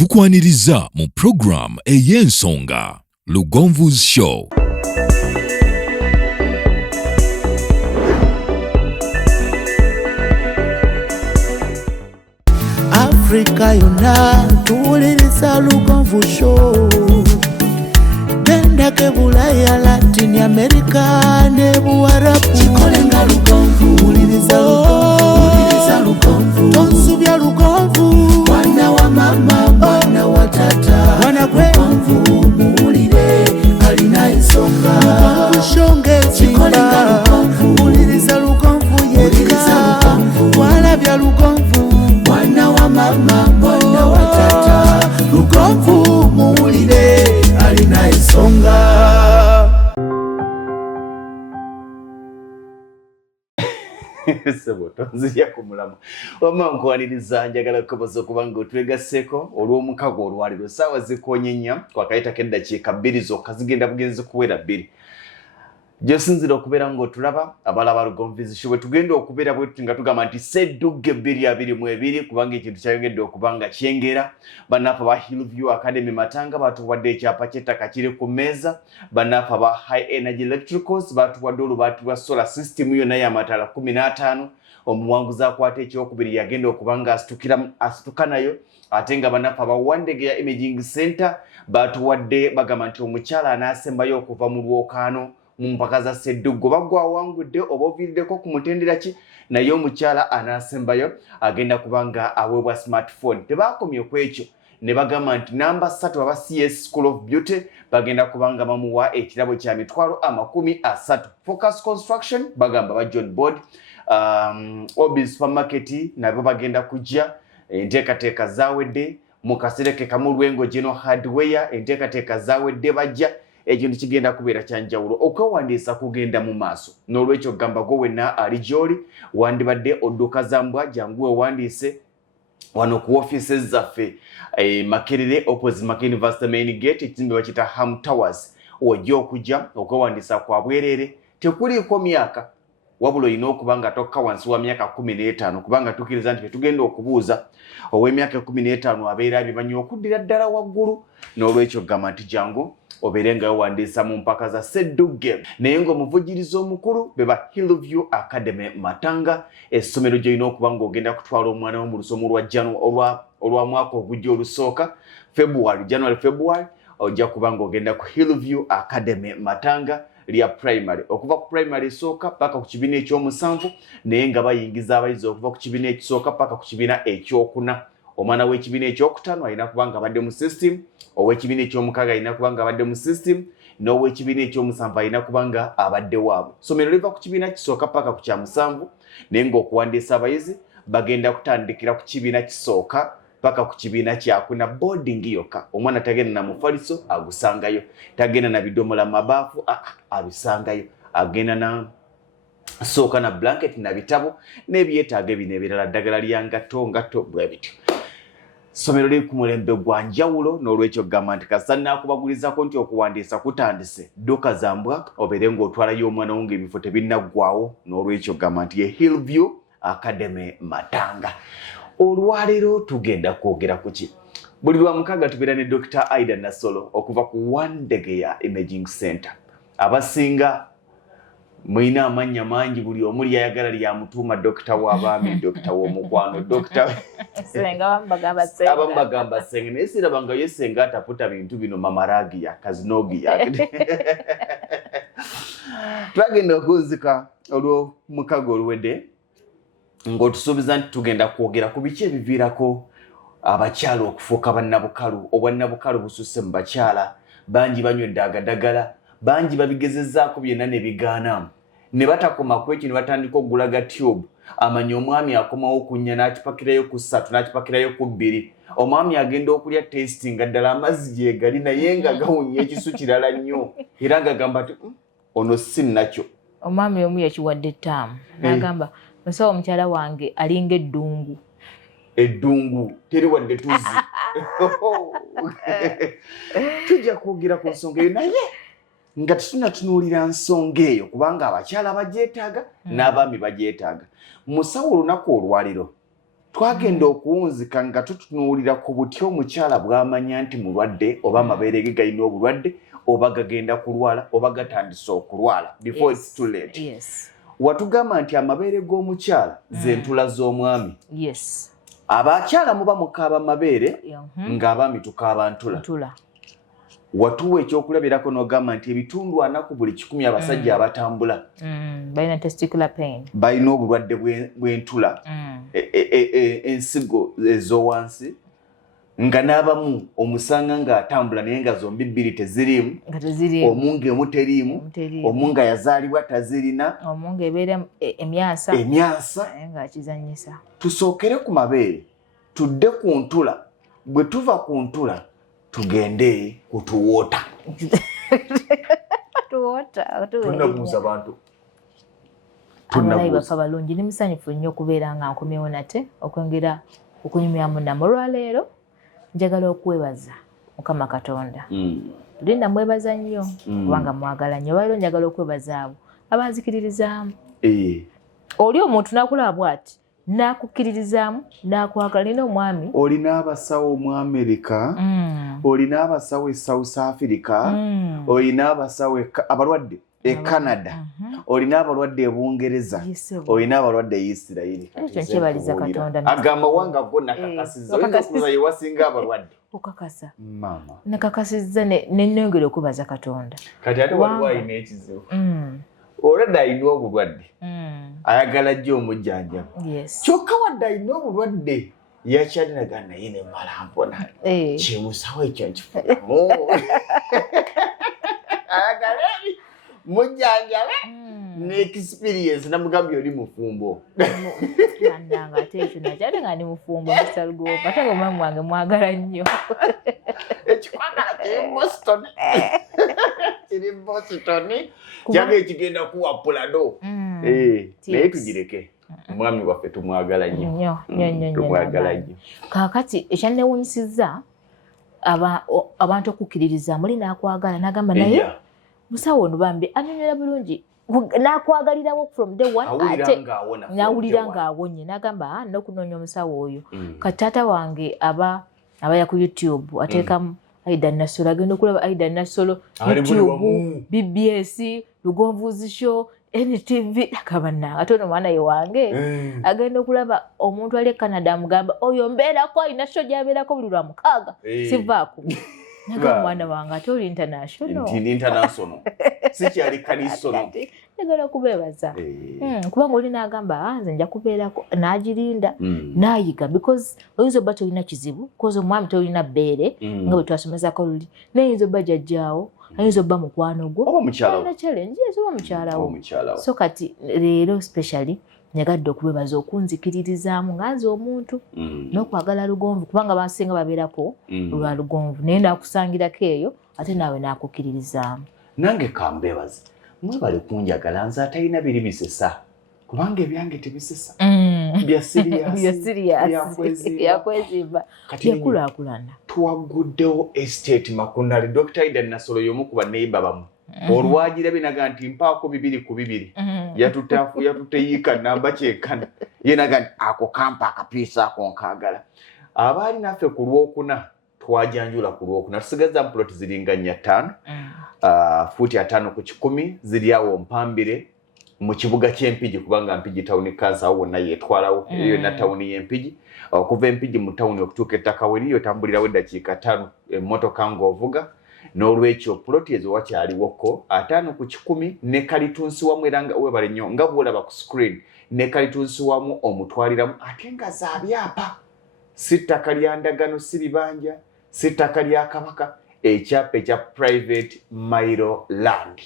Tukwaniriza mu program ey'ensonga Lugonvu's Show. Africa yona tuwuliriza Lugonvu Show. Genda ke Bulaya, Latin America ne Buarabu. Chikolenga Lugonvu, wuliriza Lugonvu. Tonsubya Lugonvu, mwana wa mama, mwana wa tata. Mwana Lugonvu, muwulire alina ensonga. Lugonvu shonge chikolenga Lugonvu, wuliriza Lugonvu yeka. Walabya Lugonvu, mwana wa mama, mwana wa tata. Lugonvu muwulire alina ensonga. Seboto nzija kumulama wama nkwaniriza njagala kubaza kubanga otwegaseko olw'omukago olwaliro saawa zikonyenya kwakaita keddakiika 2 zokka zigenda bugenzi kuwera 2 Josinzira okubeera ng'otulaba abalaba Lugonvu's Show tugenda okubeera bwetu nga tugamba nti Ssedduga 222 kubanga ekintu kyayongedde okubanga kyengera. Bannaffe ba Hillview Academy Matanga batuwadde ekyapa ky'ettaka kiri ku mmeeza. Bannaffe ba High Energy Electricals batuwadde olubaati lwa solar system yonna y'amataala 15. Omuwanguzi akwata ekyokubiri yagenda okubanga asituka nayo. Ate nga bannaffe ba Wandegeya Imaging Center batuwadde bagamba nti omukyala anaasembayo okuva mu lwokaano mpaka za Ssedduga bagwa wangudde oba oviiriddeko ku mutendera ki naye omukyala anaasembayo agenda kubanga aweebwa smartphone. Tebaakomye ku ekyo ne bagamba nti namba 3 aba CS School of Beauty bagenda kubanga bamuwa ekirabo kya mitwalo 30. Focus Construction bagamba ba John Board Obi Supermarket nabo bagenda kujja enteekateeka zaawedde mu kaseera ke kamu Lwengo General Hardware enteekateeka zaawedde bajja. Ekintu kigenda kubeera kyanjawulo okwewandiisa kugenda mu maaso n'olwekyo gamba gwe wenna ali gy'oli wandibadde odduka zambwa jangu wewandiise wano ku offices zaffe Makerere opposite Makerere University main gate ekizimbe bakita Ham Towers ojja okujja okwewandiisa kwa bwereere tekuliiko myaka wabula olina okuba nga tokka wansi wa myaka 15 kubanga tukkiriza nti tugenda okubuuza ow'emyaka 15 abeera abimanyi okuddira ddala waggulu n'olwekyo gamba nti jangu obeere nga wewandiisa mu mpaka za Ssedduga. Naye ng'omuvujjirizi omukulu beba Hillview Academy Matanga essomero gy'olina okuba ng'ogenda kutwala omwana wo mu lusomo olwa mwaka ogujja olusooka January February ojja kuba ng'ogenda ku Hillview Academy Matanga lya primary okuva ku primary esooka paka ku kibiina ekyomusanvu naye nga bayingiza abayizi okuva ku kibiina ekisooka paka ku kibiina ekyokuna. Omwana w'ekibiina ekyokutaano alina kubanga abadde mu system, ow'ekibiina ekyomukaaga alina kubanga abadde mu system, n'ow'ekibiina ekyomusanvu alina kubanga abadde waabwe. Somero liva ku kibiina kisooka paka ku kyamusanvu naye ng'okuwandiisa abayizi bagenda kutandikira ku kibiina kisooka paka ku kibiina kyakuna boarding yokka. Omwana tagenda na mufaliso agusangayo, tagenda na bidomola mabaafu abisangayo, agenda na sooka na blanket na bitabo n'ebyetaago bino ebirala ddagala lya ngatto bwe bityo. Somero liri ku mulembe gwa njawulo n'olwekyo gamba nti kasa naakubagulizaako nti okuwandiisa kutandise dduka zambwa obeere ng'otwalayo omwana wo ng'ebifo tebinnaggwawo n'olwekyo gamba nti ye Hillview Academy Matanga. Olwaleero tugenda kwogera ku ki? Buli lwa mukaaga tubeera ne Dr. Aida Nasolo okuva ku Wandegeya Imaging Center. Abasinga mwina amannya mangi buli omu lyayagala lyamutuuma Dr. w'abaami, Dr. w'omukwano, Dr. Senga bagamba senga naye sirabanga ye senga ataputa bintu bino mamaragiya kazinogiya. Twagenda okuzika olw'omukago oluwedde ng'otusuubiza nti tugenda kwogera ku biki ebiviirako abakyala okufuuka bannabukalu. Obwannabukalu bususse mu bakyala bangi banywedde agadagala, bangi babigezezzaako byonna ne bigaana ne batakoma ku ekyo ne batandika okugulaga tube. Amanya omwami akomawo okunnya n'akipakirayo ku 3 n'akipakirayo ku 2. Omwami agenda okulya tasting nga ddala amazzi gyegali naye nga gawunya ekisu kirala nnyo era ng'agamba nti ono si nakyo. Omwami omu yakiwadde ettaamu n'agamba musawo omukyala wange alinga eddungu. Eddungu teri wadde tuzi. Tujja kwogera ku nsonga eyo naye nga tutunuulira nsonga eyo kubanga abakyala bagyetaaga n'abaami bagyetaaga. Musawo olunaku olwaliro twagenda okuwunzika nga tutunuulira ku buti omukyala bw'amanya nti mulwadde oba amabeere ge galina obulwadde oba gagenda kulwala oba gatandise okulwala before it's too late. Watugamba nti amabeere g'omukyala z'entula z'omwami. Abakyala muba mukaaba amabeere ng'abaami tukaaba ntula. Watuwa ekyokulabirako n'ogamba nti ebitundu 40 ku buli 100 abasajja abatambula balina testicular pain, balina obulwadde bw'entula ensigo ez'owansi, nga n'abamu omusanga ng'atambula naye nga zombi bbiri teziriimu, omu ng'emu teriimu, omu nga yazaalibwa tazirina, omu ng'ebeera emyasa ng'akizannyisa. Tusookere ku mabeere tudde ku ntula, bwe tuva ku ntula tugende kutuwoota. Tunabuuza abantu. Abalayi bafa balungi, ni musanyufu nnyo okubeera nga nkomyewo nate okwongera okunyumyamu namwe. Olwaleero njagala okwebaza Mukama Katonda. Linda mwebaza nnyo kubanga mwagala nnyo. Olwaleero njagala okwebaza abo abanzikiririzaamu. Oli omuntu nakulaba bw'ati nakukkiririzaamu nakwagala. Nina omwami, olina abasawo mu America, olina abasawo e South Africa, olina abasawo abalwadde e Canada, olina abalwadde e Bungereza, olina abalwadde e Israel. Ekyo nkyebaliza Katonda. Agamba wanga go nakakasiza oyinza okuza yewasinga abalwadde. Okakasa mama nakakasizza nennongera okubaza Katonda. Kati ate waliwo alina ekizibu. Olwadde alina obulwadde ayagala jjo omujjanjaba. Kyokka wadde alina obulwadde yakyalinaga naye ne malampona kimusawo ekyo nkifunamu ayagala ebi mujjanjabe n'experience namugambye oli mufumbo. Nandanga ate ekyo nakyate nga ndi mufumbo Mr. Lugoba ate nga omwami wange mwagala nnyo. Ekikwagala kiri Boston. Kiri Boston. Kyange ekigenda kuwa pulado. Naye tugireke. Omwami waffe tumwagala nnyo. Tumwagala nnyo. Kaakati ekyannewunyisizza abantu okukkiririza muli n'akwagala n'agamba naye musawo ono bambi anyonyola bulungi n'akwagalirawo from day one ate n'awulira ng'awonye n'agamba n'okunoonya omusawo oyo. Kati taata wange aba ya ku YouTube ateekamu Aida Nasolo, agenda okulaba Aida Nasolo YouTube, BBS, Lugonvuzi Show, NTV. Nakabana ate ono mwana ye wange agenda okulaba omuntu ali e Canada amugamba oyo mbeerako alina show gy'abeerako buli lwa mukaaga sivaako. Naga mwana wange ate oli international. Nti international. Sikyali kanisono. Njagala okubeebaza. Kubanga oli n'agamba nze nja kubeerako n'agirinda n'ayiga because oyinza obba tolina kizibu because omwami tolina bbeere nga bwe twasomezako luli n'ayinza obba jjajjaawo ayinza obba mukwano gwo oba mukyalawo alina challenge oba mukyalawo. So kati leero specially nyagadde okubeebaza okunzikiririzaamu nga nze omuntu n'okwagala lugonvu kubanga bansinga babeerako olwa lugonvu naye naakusangirako eyo ate naawe naakukkiririzaamu. Nange kambeebaze mwebale kunjagala nze atalina biri bisesa kubanga ebyange tebisesa bya byakwezimba byakulaakulana. Tuwaguddewo estate Makunali. Dr. Aida Nasolo y'omu ku baneiba bamu olwagira binaga nti mpaako 2 ku 2 yatuteyiika namba kyekana ye naga nti ako kampa akapiisa ako nkaagala. Abaali naffe ku Lwokuna twajanjula ku Lwokuna tusigaza mpuloti ziringa 5 futi 5 ku 10 ziri awo Mpambire mu kibuga ky'Empigi kubanga Mpigi town council awo wonna yetwalawo eyo na town y'Empigi. Okuva Empigi mu town okutuuka ettaka weriyo tambulirawo eddakiika 5 emmotoka ng'ovuga. N'olwekyo puloti ezo wakyaliwoko 5 ku 10 ne kalitunsi wamu era nga webale nnyo nga bw'olaba ku screen ne kalitunsi wamu omutwaliramu ate nga za byapa si ttaka lya ndagano si bibanja si ttaka lya Kabaka ekyapa ekya private mile land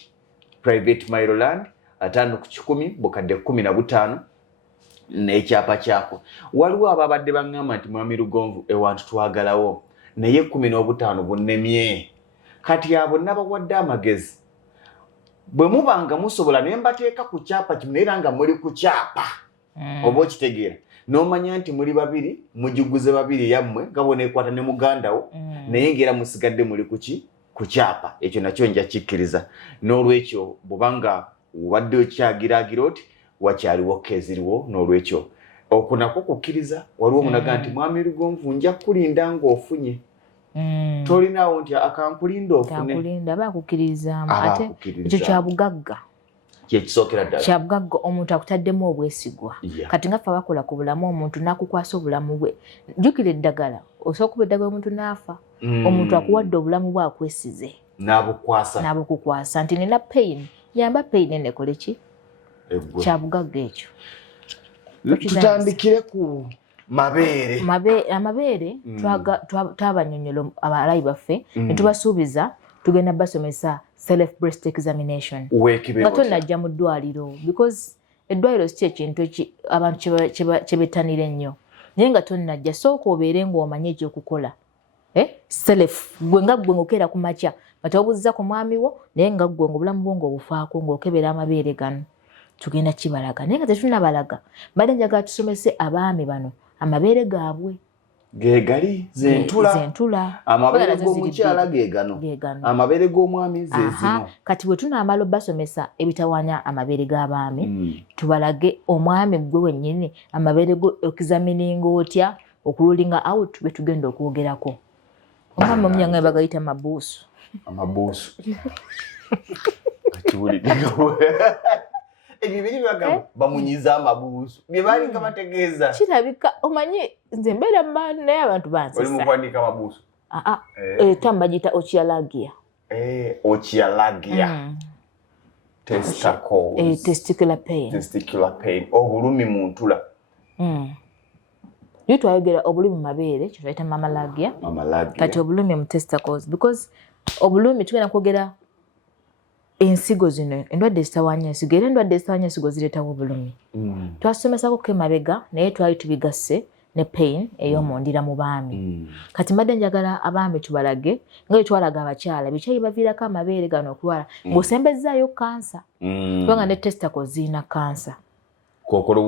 5 ku 10 bukadde 15 n'ekyapa kyako. Waliwo ababadde baŋŋamba nti mwami Lugonvu ewantu twagalawo naye 15 bunnemye. Kati abo nabawadde amagezi bwe mubanga musobola ne mbateeka ku kyapa kimu era nga muli ku kyapa oba okitegeera n'omanya nti muli babiri mugiguze babiri yammwe nga boneekwata ne mugandawo naye ng'era musigadde muli ku kyapa ekyo nakyo nja kikkiriza. N'olwekyo bw'obanga obadde okyagiraagira oti wakyaliwo keziriwo. N'olwekyo okunako kukkiriza waliwo munaga nti mwami Lugonvu nja kulinda ng'ofunye tolinaawo nti akankulinda ofune kankulinda bakukkiririzaamu ate ekyo kya bugagga kyekisookera ddala kya bugagga omuntu akutaddemu obwesigwa kati nga ffe abakola ku bulamu omuntu n'akukwasa obulamu bwe jjukira eddagala osobola okuba eddagala omuntu n'afa omuntu akuwadde obulamu bwe akwesize n'abukukwasa nti nina pain yamba pain enekole ki kya bugagga ekyo tutandikire ku mabeere amabeere twabanyonyola abalayi baffe ne tubasuubiza tugenda basomesa self breast examination nga tonnajja mu ddwaliro because eddwaliro si ekintu abantu kyebettanira ennyo naye nga tonnajja sooka obeere ng'omanye ekyokukola self gwe nga gwe ng'okeera ku makya nga tobuuziza ku mwami wo naye nga gwe ng'obulamu bwo ng'obufaako ng'okebera amabeere gano tugenda kibalaga naye nga tetunnabalaga badde njagala tusomese abaami bano amabeere gaabwe geegali zentula amabeere g'omukyala geegano amabeere g'omwami zezino kati bwe tunaamala obbasomesa ebitawaanya amabeere g'abaami tubalage omwami gwe wennyini amabeere go okizamininga otya okululinga out bwe tugenda okwogerako omwami omuyanga bagayita mabuusu ebyo biri bamunyiza amabuusu bye balinga bategeeza kirabika omanyi nze mbeera mubantu naye abantu bansesa oli mukuwandiika amabuusu tamba bagiyita ochialagia testicular pain obulumi mu ntula yo twayogera obulumi mabeere kyetwayita mamalagia kati obulumi mu testicles because obulumi tugenda kwogera ensigo zino endwadde ezitawaanya ensigo era endwadde ezitawaanya ensigo zireetawo obulumi twasomesako ko emabega naye twali tubigasse ne pain ey'omundira mu baami kati mbadde njagala abaami tubalage nga bwe twalaga abakyala bikyayi baviirako amabeere gano okulwala ng'osembezzaayo kansa kubanga ne testicles zirina kansa kookolo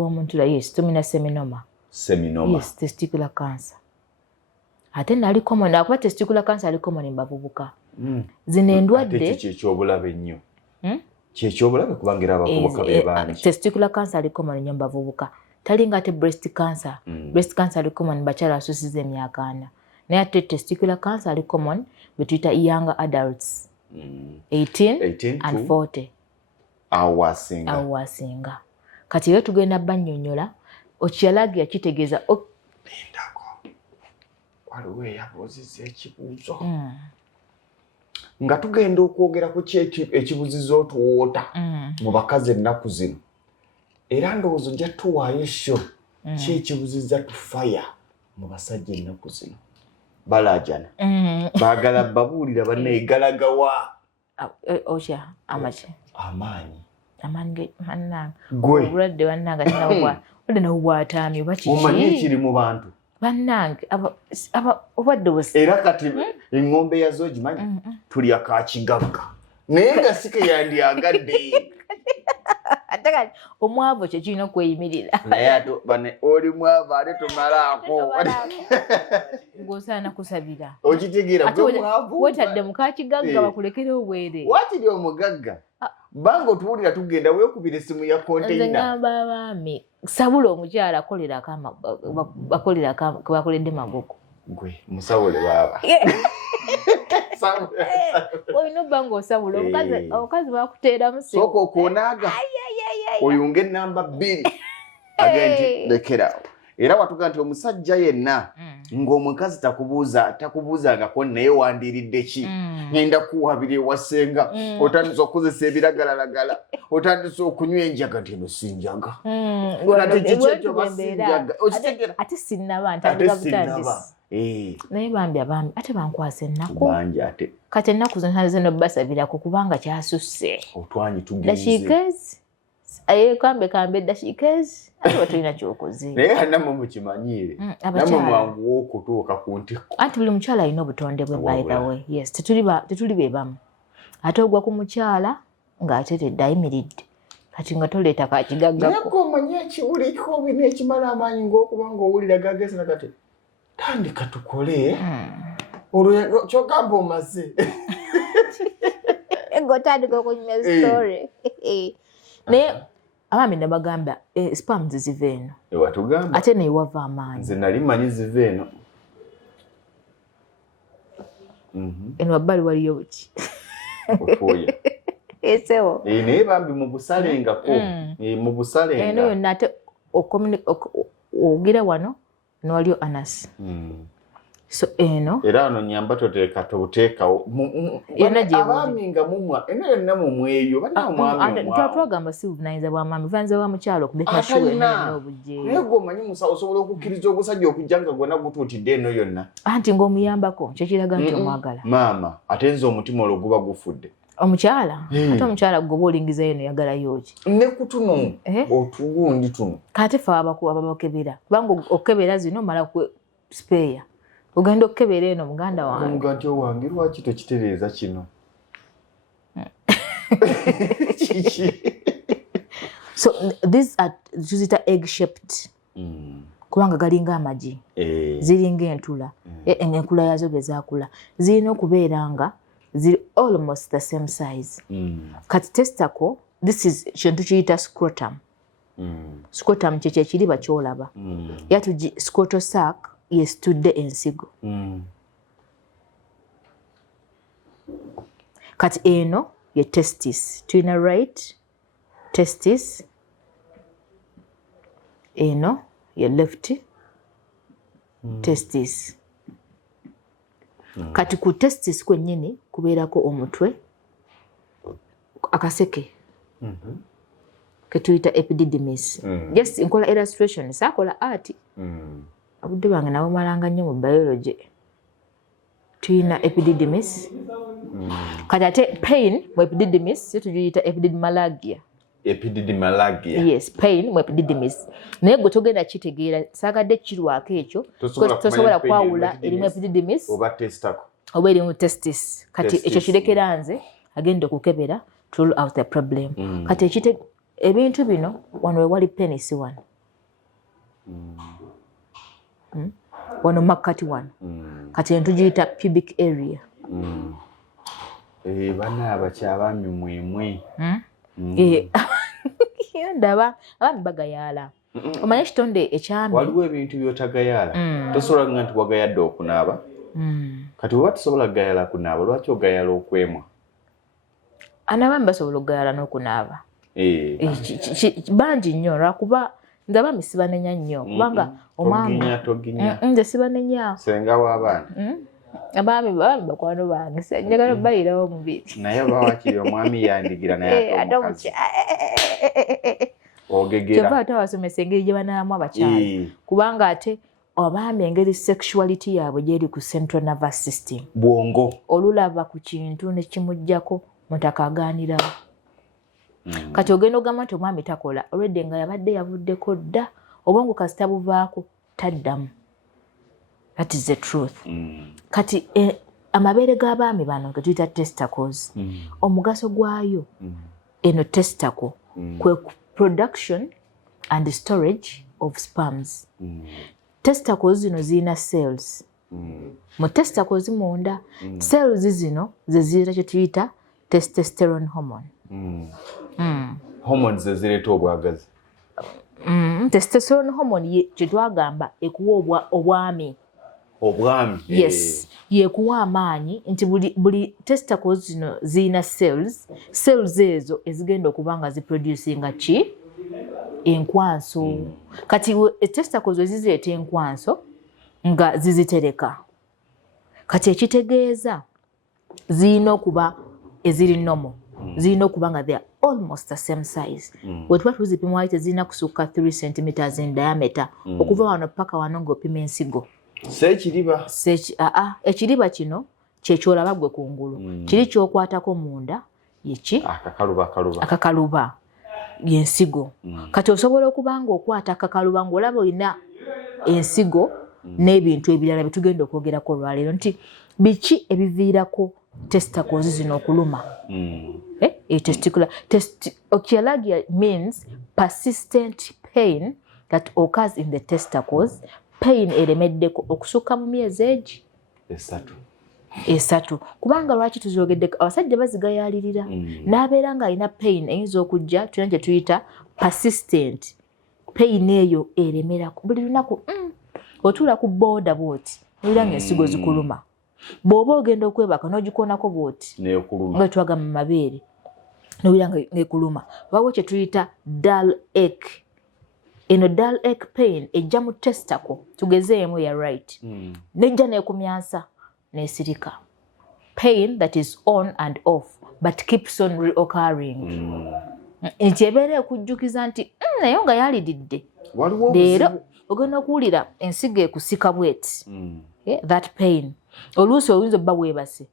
w'omuntula yes tumina seminoma yes testicular cancer ate nali common akuba testicular cancer ali common mbavubuka zino endwadde kyekyobulabe nnyo kyekyobulabe kubangira abavubuka be bangi testicular cancer ali common nnyo mbavubuka talinga ate breast cancer ali common bakyala asusiza emyaka 4 naye ate testicular cancer ali common betuyita younger adults 18 and 40 awasinga kati era tugenda bannyonnyola okyalagia kitegeeza lindako waliwo eyabuuzizza ekibuuzo nga tugenda okwogera ku ekibuzizo otuwoota mu bakazi ennaku zino era ndowooza ojja tuwaayo sho ki ekibuzizza tufaya mu basajja ennaku zino balaajana baagala babuulira banneegalagawa amaanyi gwe obulwadde bannanga tinabwa wadde nobwatamye oba kiki omanyi ekiri mu bantu bannange obwadde busi era kati eŋŋombe yazo ogimanyi tulya kakigagga naye nga sike yandyagadde ate kati omwavu kyo kirina okweyimirira naye ate oli mwavu ate tomalaako ng'osaana kusabira okitegeera gwe mwavu wetadde mu kakigagga bakulekere obwere wakiri omugagga banga otuwulira tugenda weekubira essimu ya konteyina nze ngamba abaami sabula omukyala bakoledde magogo gwe musawule baaba olina obba ng'osabula omukazi bakuteeramu sooka okoonaaga oyunga enamba 2 agenti lekerawo era watuga nti omusajja yenna ng'omukazi takubuuzangako naye wandiiridde ki ngenda kuwabira ewasenga otandise okukozesa ebiragalalagala otandise okunywa enjaga nti eno sinjaga ate sinnaba ntandika butandisi naye bambi abaami ate bankwasa ennaku kati ennaku zino basabirako kubanga kyasusse otwanyi dakiika ezi kambe eddakiika ezi ate batulina kyokoze naye namwe mukimanyiire namwe mwanguwa okutuuka ku ntikko anti buli mukyala alina obutonde bwe by the way yes tetuli bebamu ate ogwa ku mukyala ng'atetedde ayimiridde kati nga toleeta kakigaggako naye omanyi ekiwuliko bina ekimala amaanyi ng'okuba ng'owulira gagesa nakati tandika tukole olwo kyogamba omaze ng'otandika okunyumya story naye abaami ne bagamba spams ziva eno ewatugamba ate ne wava amaanyi nze nali manyi ziva eno eno wabbali waliyo buki ofuuya esewo naye bambi mu busalengako mu busalenga eno yonna ate ogira wano newaliyo anasi so eno era wano nyamba toteekawo abaami nga mumwa eno yonna mumweyo twagamba si buvunanyizibwa bwa maami buvunanyizibwa bwa mukyalo okubeka shuwe n'obujjeeyo naye gwe omanyi musawo osobola okukkiriza ogusajja okujja nga gwonna gutuutidde eno yonna anti ng'omuyambako kyo kiraga nti omwagala maama ate nze omutima olwo guba gufudde omukyala ate omukyala goba olingizayo noyagalayo ki ne kutuno otuwundi tuno kate fe abakebera kubanga okebera zino omala ku speya ogenda okukebera eno muganda wange omuga nti owange lwaki tokitereeza kino so these are tuzita egg shaped kubanga galinga amagi ziringa entula enkula yazo gezakula zirina okubeera nga ziri almost the same size kati testacle this is kintu kiyita scrotum scrotum kyekyo ekiriba kyolaba yatugi scrotosac yesitudde ensigo kati eno ye testis tulina right testis eno ye left testis kati ku testis kwennyini kubeerako omutwe akaseke ketuyita epididymis just nkola illustration saakola art obudde bwange nabo malanga nnyo mu biology tuyina epididymis kati ate pain mu epididymis tugiyita epididymalagia yes pain mu epididymis naye gwe togenda kitegeera saagadde kirwako ekyo tosobola kwawula erimu epididymis oba erimu testis kati ekyo kirekera nze agenda okukebera to rule out the problem kati ebintu bino wano wewali penis wano wano makkati wano kati entugiyita pubic area bana abakyabaami mwemwe ndaba abaami bagayaala omanye ekitonde ekyami waliwo ebintu byotagayaala tosobola nga nti wagayadde okunaaba kati oba tosobola gayala kunaaba lwaki ogayala okwemwa anabaami basobola okugayala n'okunaaba bangi nnyo lwakuba nze abaami sibanenya nnyo kubanga omwami nze sibanenya senga w'abaana abaami bakwano bange njagala balirawo omubiri naye bawakiri omwami yandigira naye ate omukazi ogegera kyova ate abasomesa engeri gye banaamu abakyala kubanga ate abaami engeri sexuality yaabwe gyeri ku central nervous system bwongo olulaba ku kintu nekimujjako mutakagaanirawo kati ogenda ogamba nti omwami takola olwedde nga yabadde yavuddeko dda obwongo kasita buvaako taddamu that is the truth kati amabeere g'abaami bano getuyita testicles omugaso gwayo eno testicle kwe production and storage of sperms testicles zino zirina cells mu testicles munda cells zino zeziyita kyetuyita testosterone hormone hormones zezireeta obwagazi testosterone hormone kyetwagamba ekuwa obwami yes yekuwa amaanyi nti buli testicles zino zirina cells ezo ezigenda okuba nga ziproducinga ki enkwanso kati testicles ezizireeta enkwanso nga zizitereka kati ekitegeeza zirina okuba eziri normal zirina okuba nga they are almost the same size bwe tuba tuzipima wali tezirina kusukka 3 cm in diameter okuva wano paka wano ng'opima ensigo ekiriba kino kyekyolaba gwe kungulu kiri kyokwatako munda yeki akakaluba yensigo kati osobola okuba nga okwata akakaluba ng'olaba olina ensigo n'ebintu ebirala byetugenda okwogerako olwaleero nti biki ebiviirako testicles zino okuluma Ochialagia means persistent pain that occurs in the testicles pain eremeddeko okusukka mu myezi egi esatu kubanga lwaki tuzogeddeko abasajja bazigayalirira n'abeera nga alina pain eyinza okujja tulina kye tuyita persistent pain eyo eremera buli lunaku otula ku boda boti nolanga ensigo zikuluma bw'oba ogenda okwebaka n'ogikonako bwoti nga twaga mu mabeere nolanga nekuluma waliwo kye tuyita dull ache. Eno dull ache pain ejja mu testacle tugezeemu ya right nejja neekumyansa nesirika. Pain that is on and off but keeps on reoccurring. Nti ebeera ekujjukiza nti naye nga yalididde leero ogenda okuwulira ensigo ekusika bweti. That pain oluusi oyinza obba bwebase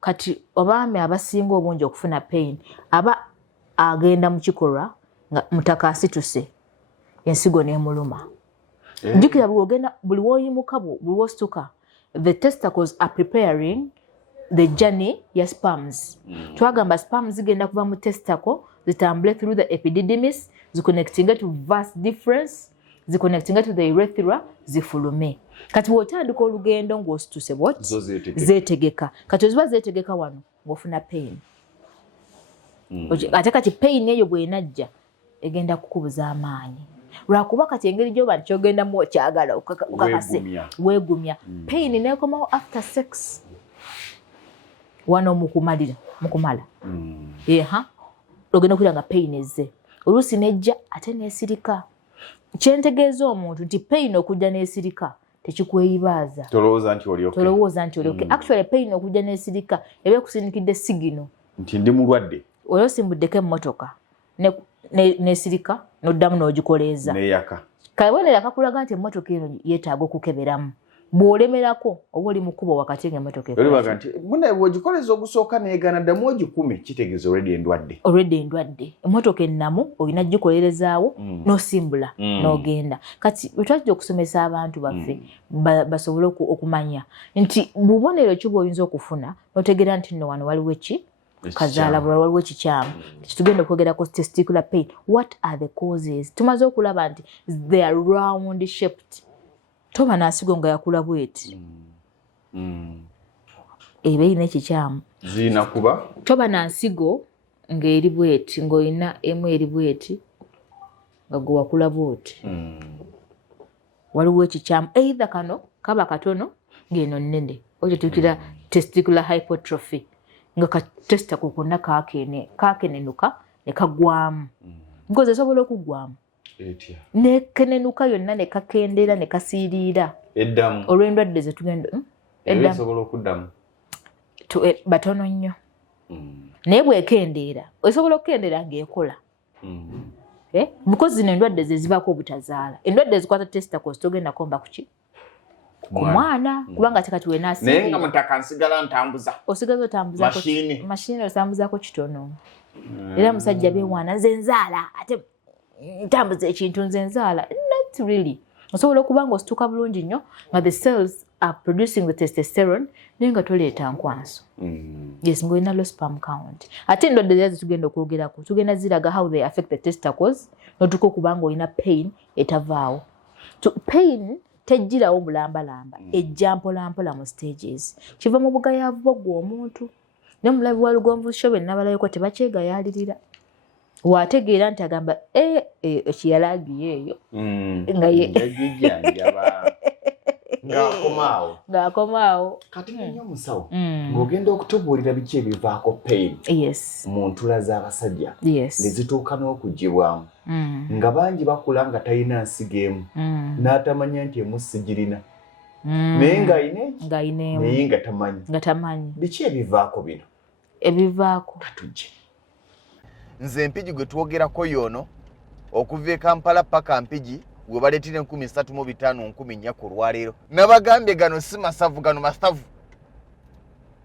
kati obaami abasinga obungi okufuna pain aba agenda mu kikolwa nga mutaka asituse ensigo n'emuluma. Jjukira buli w'oyimuka buli w'osituka the testicles are preparing the journey ya sperms. Twagamba sperms zigenda kuva mu testicle zitambule through the epididymis ziconnecting to vas deferens ziconnecting to the urethra zifulume. Kati bw'otandika olugendo ng'osituse bwoti zeetegeka kati oziba zeetegeka wano ng'ofuna pain. Ate kati pain eyo bw'enajja egenda kukubuza amaanyi lwakuba kati engeri gy'oba nti kyogendamu okyagala okakase weegumya. Pain neekomawo after sex wano mukumala ogenda okulira nga pain ezze oluusi nejja ate neesirika. Kyentegeeza omuntu nti pain okujja neesirika tekikweyibaaza tolowooza nti oli okay. Actually pain okujja neesirika eba ekusindikidde sigino nti ndi mulwadde oyo osimbuddeko emmotoka neesirika n'oddamu n'ogikoleeza neyaka kabonera kakulaga nti emmotoka eno yeetaaga okukeberamu. Bw'olemerako oba oli mu kkubo wakati ng'emmotoka olibaga nti munaye bw'ogikoleza ogusooka neegana ddamu ogikume kitegeeza already endwadde. Emmotoka ennamu olina gikolerezaawo n'osimbula n'ogenda. Kati bwe twajja okusomesa abantu baffe basobole okumanya nti bubonero ki bw'oyinza okufuna n'otegeera nti nno wano waliwo kazaala waliwo ekikyamu. Tugenda okwogerako testicular pain. What are the causes? Tumaze okulaba nti they are round shaped. Toba na nsigo nga yakula bweti eba erina ekikyamu zina kuba toba na nsigo nga eri bweti ng'olina emu eri bweti nga gwe wakula bwoti waliwo ekikyamu either kano kaba katono ng'eno nnene okyo tukira testicular hypertrophy nga katesticle konna kakenenuka ne kagwamu ngoze sobola okuggwamu nekenenuka yonna ne kakendera ne kasiiriira eddamu olw'endwadde ze tugenda esobola okuddamu batono nnyo naye bwekendeera osobola okukendeera ng'ekola because zino endwadde ze zibaako obutazaala. Endwadde ezikwata testicles togenda komba kuki ku mwana kubanga kati wenaasiirira naye nga mutaka nsigala ntambuza osigaza otambuzaako mashini otambuzaako kitono era musajja beewaana nze nzaala ate ntambuza ekintu nze nzaala not really. Osobola okuba ng'osituka bulungi nnyo nga the cells are producing the testosterone naye nga toleeta nkwanso yes ng'olina low sperm count. Ate endwadde zira zetugenda okwogerako tugenda ziraga how they affect the testicles notuka okuba ng'olina pain etavaawo. Pain tejjirawo bulambalamba ejja mpolampola mu stages. Kiva mu bugayaavu bwaggwa omuntu ne mulabi wa Lugonvu Show be nabalayoko tebakyegayaalirira waategeera nti agamba ekiyalaagiye eyo ng'akomaawo kati nnyo musawo ng'ogenda okutubuulira biki ebivaako pain mu ntula z'abasajja ne zituuka n'okuggyibwamu nga bangi bakula nga talina nsigo emu n'atamanya nti emu sigirina naye ng'ayineemu naye nga tamanyi biki ebivaako bino ebivaako katujje. Nze mpigi gwe twogerako yono okuva e Kampala paka mpigi gwe baleetera 3,500 14 ku lwaleero nabagambye gano si masavu gano masavu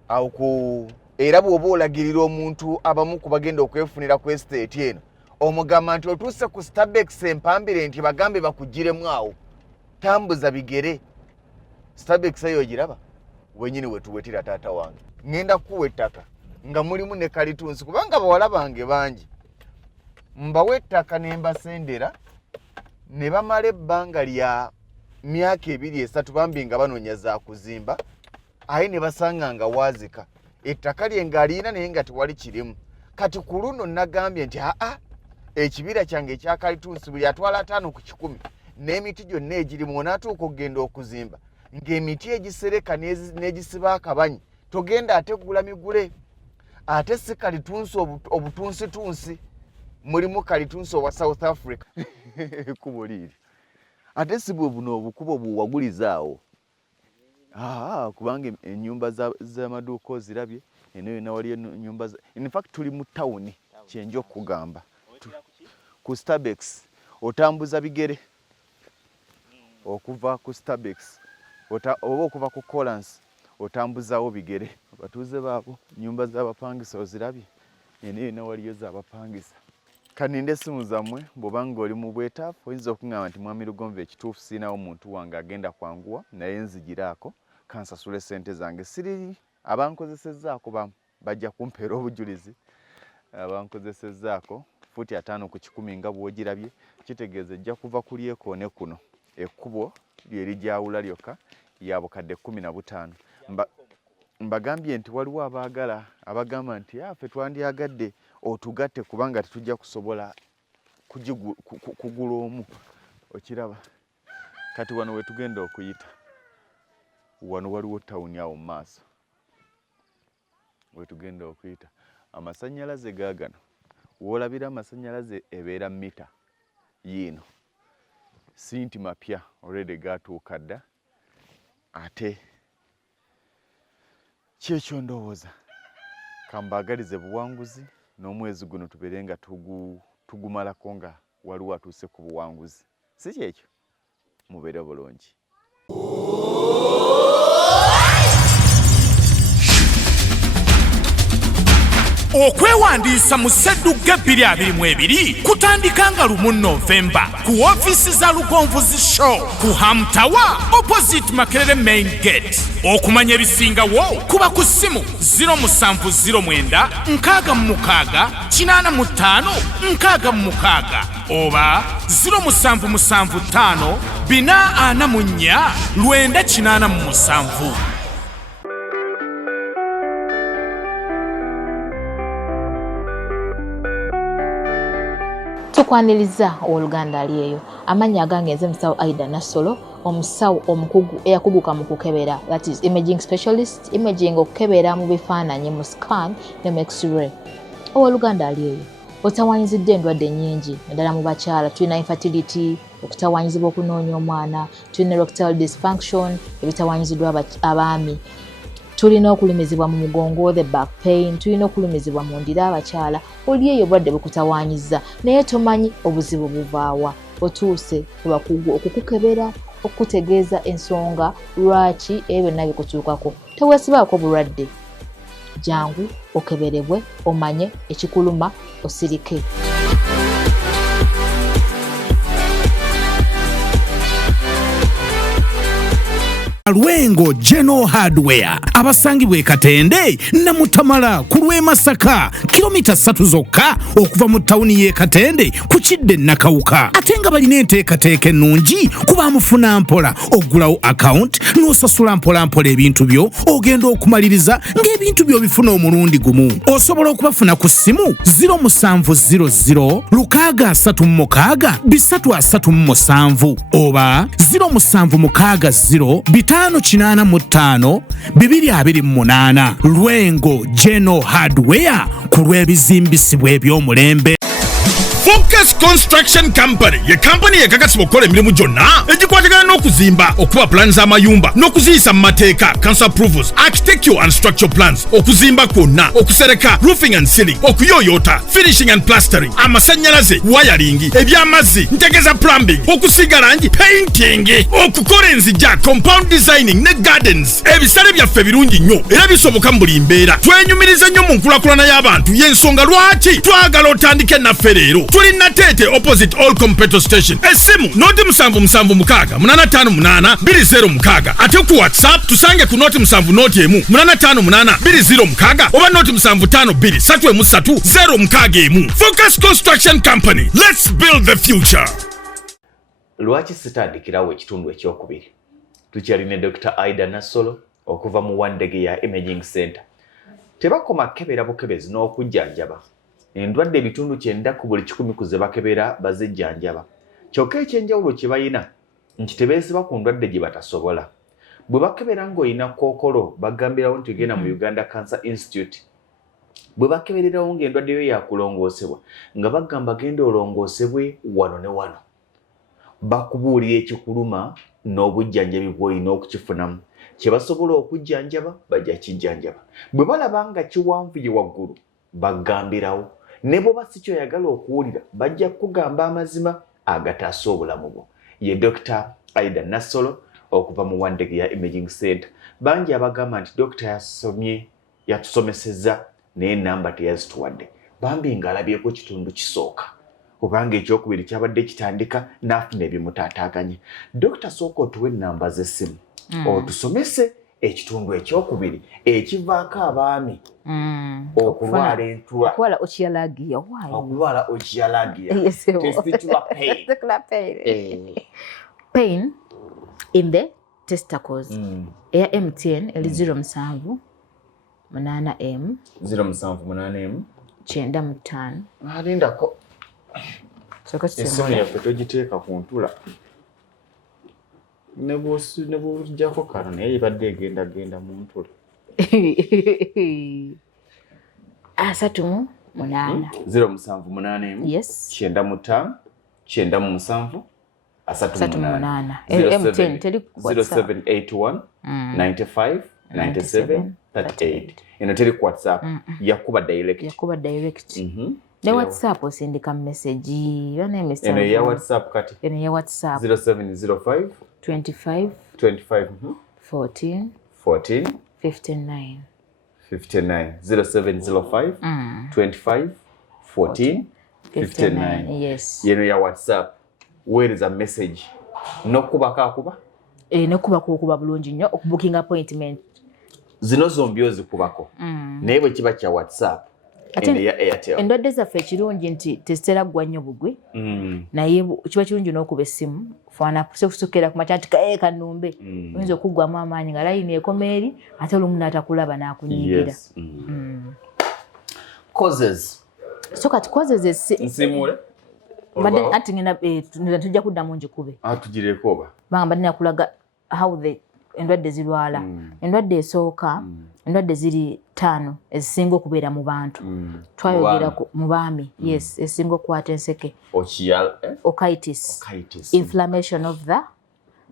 awo ku era bw'oba olagirira omuntu abamu ku bagenda okwefunira ku estate eno omugamba nti otuuse ku Starbex empambire nti bagambe bakugiremu awo tambuza bigere. Starbex eyo ogiraba wenyini wetuwetira taata wange ngenda kuwa ettaka nga mulimu ne kalitunsi kubanga bawala bange bangi mbawe ettaka ne mbasendera ne bamala ebbanga lya myaka 2-3 bambi nga banoonya za kuzimba aye ne basanga nga waazika ettaka lye ng'alina naye nga tewali kirimu. Kati ku luno nagambye nti ekibira kyange ekya Kalitunsi buli atwala 5 ku 10 n'emiti gyonna egirimu onatuuka okugenda okuzimba ng'emiti egisereka n'egisiba akabanyi togenda ate kugula migule ate si Kalitunsi obutunsitunsi mulimu Kalitunsi owa South Africa ekkubo liiri ate si bwe buno obukubo buwagulizaawo kubanga ennyumba z'amaduuka ozirabye eno yonna waliyo ennyumba in fact tuli mu tawuni kyenja okugamba ku Starbex otambuza bigere okuva ku Starbex oba okuva ku Collins otambuzawo bigere batuuze baabo nyumba z'abapangisa ozirabye eno yonna waliyo z'abapangisa kaninde essimu zammwe bw'obanga oli mu bwetaafu oyinza okungamba nti mwami Lugonvu ekituufu siinawo muntu wange agenda kwanguwa naye nzigiraako kansasule ssente zange siri abankozesezzaako bajja kumpeera obujulizi abankozesezzaako futi 5 ku 10 nga bw'ogirabye kitegeeza ejja kuva ku lyekoone kuno ekkubo lye lijawula lyokka ya bukadde 15 mbagambye nti waliwo abagamba nti ffe twandyagadde otugatte kubanga tetujja kusobola kugula omu okiraba kati wano we tugenda okuyita wano waliwo tawuni awo mu maaso we tugenda okuyita amasannyalaze gaagano woolabira amasannyalaze ebeera mita yiino si nti mapya already gaatuuka dda ate kyekyo ndowooza kambaagalize buwanguzi n'omwezi guno tubeere nga tugumalako nga waliwo atuuse ku buwanguzi si kyekyo mubeere bulungi. Okwewandiisa mu Ssedduga 2022 kutandika nga 1 Novemba ku ofiisi za Lugonvuzi Show ku Ham Tower opposite Makerere Main Gate. Okumanya ebisingawo kuba ku ssimu 0709 66 85 66 oba 0775 444 987. Tukwaniriza oluganda aliyeyo amanya agange nze musawo Aida Nasolo omusawo omukugu eyakuguka mu kukebera that is imaging specialist imaging okukebera mu bifaananyi mu scan ne mu x-ray oluganda aliyeyo otawanyizidde endwadde nnyingi naddala mu bakyala tulina infertility okutawanyizibwa okunoonya omwana tulina erectile dysfunction ebitawanyiziddwa abaami tulina okulumizibwa mu mugongo the back pain tulina okulumizibwa mu ndira abakyala oli eyo obwadde bukutawanyiza naye tomanyi obuzibu buvaawa otuuse kubakugu okukukebera okutegeeza ensonga lwaki ebyo byonna bikutuukako teweesibaako bulwadde jangu okeberebwe omanye ekikuluma osirike. Lwengo General Hardware abasangibwa e Katende na Mutamala ku lw'e Masaka kilomita 3 zokka okuva mu tawuni y'e Katende ku Kidde Nakawuka ate nga balina enteekateeka ennungi kuba mufuna mpola ogulawo account n'osasula mpola ebintu byo ogenda okumaliriza ng'ebintu byo bifuna omulundi gumu. Osobola okubafuna ku ssimu 0700 636 337 oba 0760 585 228. Lwengo General Hardware ku lw'ebizimbisibwa eby'omulembe. Focus Construction Company ye company ekakasibwa okukola emirimu gyonna egikwatagana n'okuzimba okuba plans z'amayumba n'okuziyisa mu mateeka council approvals architectural and structural plans okuzimba kwonna okusereka roofing and ceiling okuyooyoota finishing and plastering amasannyalaze wiring eby'amazzi ntegeza plumbing okusiiga langi painting okukola enzijja compound designing ne gardens. Ebisale byaffe birungi nnyo era bisoboka mu buli mbeera. Twenyumiriza nnyo mu nkulakulana y'abantu y'ensonga lwaki twagala otandike naffe leero. Tulina Tete opposite all competitor station. Esimu noti 7776 858 206 ate ku WhatsApp tusange ku noti 7 noti emu 858 206 oba noti 752 33061. Focus Construction Company. Let's build the future. Lwaki sitandikirawo ekitundu ekyokubiri tukyalina Dr. Aida Nasolo okuva mu Wandege ya Imaging Center. Tebakoma kebera bukebezi n'okujjanjaba endwadde ebitundu 9 ku buli 100 ku ze bakebera bazijjanjaba. Kyokka ekyenjawulo kye bayina nti tebeesiba ku ndwadde gye batasobola. Bwe bakebera ng'olina kookolo bagambirawo nti ogenda mu Uganda Cancer Institute. Bwe bakebererawo ng'endwadde yo yakulongoosebwa nga bagamba genda olongoosebwe wano ne wano. Bakubuulira ekikuluma n'obujjanjabi bw'olina okukifunamu. Kye basobola okujjanjaba bajja kijjanjaba. Bwe balaba nga kiwanvuye waggulu bagambirawo. Ne bw'oba si kyoyagala okuwulira bajja kugamba amazima agataasa obulamu bwo. Ye Dr. Aida Nassolo okuva mu Wandege ya Imaging Center. Bangi abagamba nti Dr. yatusomesezza naye namba teyazituwadde. Bambi ng'alabyeko kitundu kisooka. Kubanga ekyokubiri kyabadde kitandika n'afuna ebimutaataaganye. Dr. Sooka otuwe ennamba z'essimu. Otusomese ekitundu ekyokubiri ekivaako abaami okulwala entula. Okulwala okyalagiya. Okulwala okyalagiya. Testicular pain. Pain in the testicles. Eya MTN eli 07 8M 07 8M 95. Alindako. Esimu yaffe togiteeka ku ntula. Ne bw'oggyako kano naye ebadde egenda mu ntula. 38. 07 Yes. 95 97 38. MTN teli 0781 95 97 38. Eno teri ku WhatsApp. Yakuba direct. Ne WhatsApp osindika message. Eno ya WhatsApp kati. Eno ya WhatsApp. 0705 25 14 59. 0705 25 14 59. Yes. Yeno ya WhatsApp. Where is a message? Nokubako. Nokubako bulungi nnyo okubooking appointment. Zino zombi ozikubako. Naye bwe kiba kya WhatsApp. Ya Airtel. Endwadde zaffe ekirungi nti tezitera ggwa nnyo bugwi. Naye kiba kirungi n'okuba essimu. Faana kusukira ku makya nti kanumbe. Oyinza okuggwamu amaanyi nga layini ekoma eri ate olumu n'atakulaba n'akunyiigira. Yes. Causes. So kati causes nsimule. Mbadde ati ngenda tujja kuddamu njikube. Tugireko oba. Mbadde nakulaga how the endwadde zirwala. Endwadde esooka, endwadde ziri 5 ezisinga okubeera mu bantu. Twayogera mu baami. Yes, ezisinga okukwata enseke. Otitis. Inflammation of the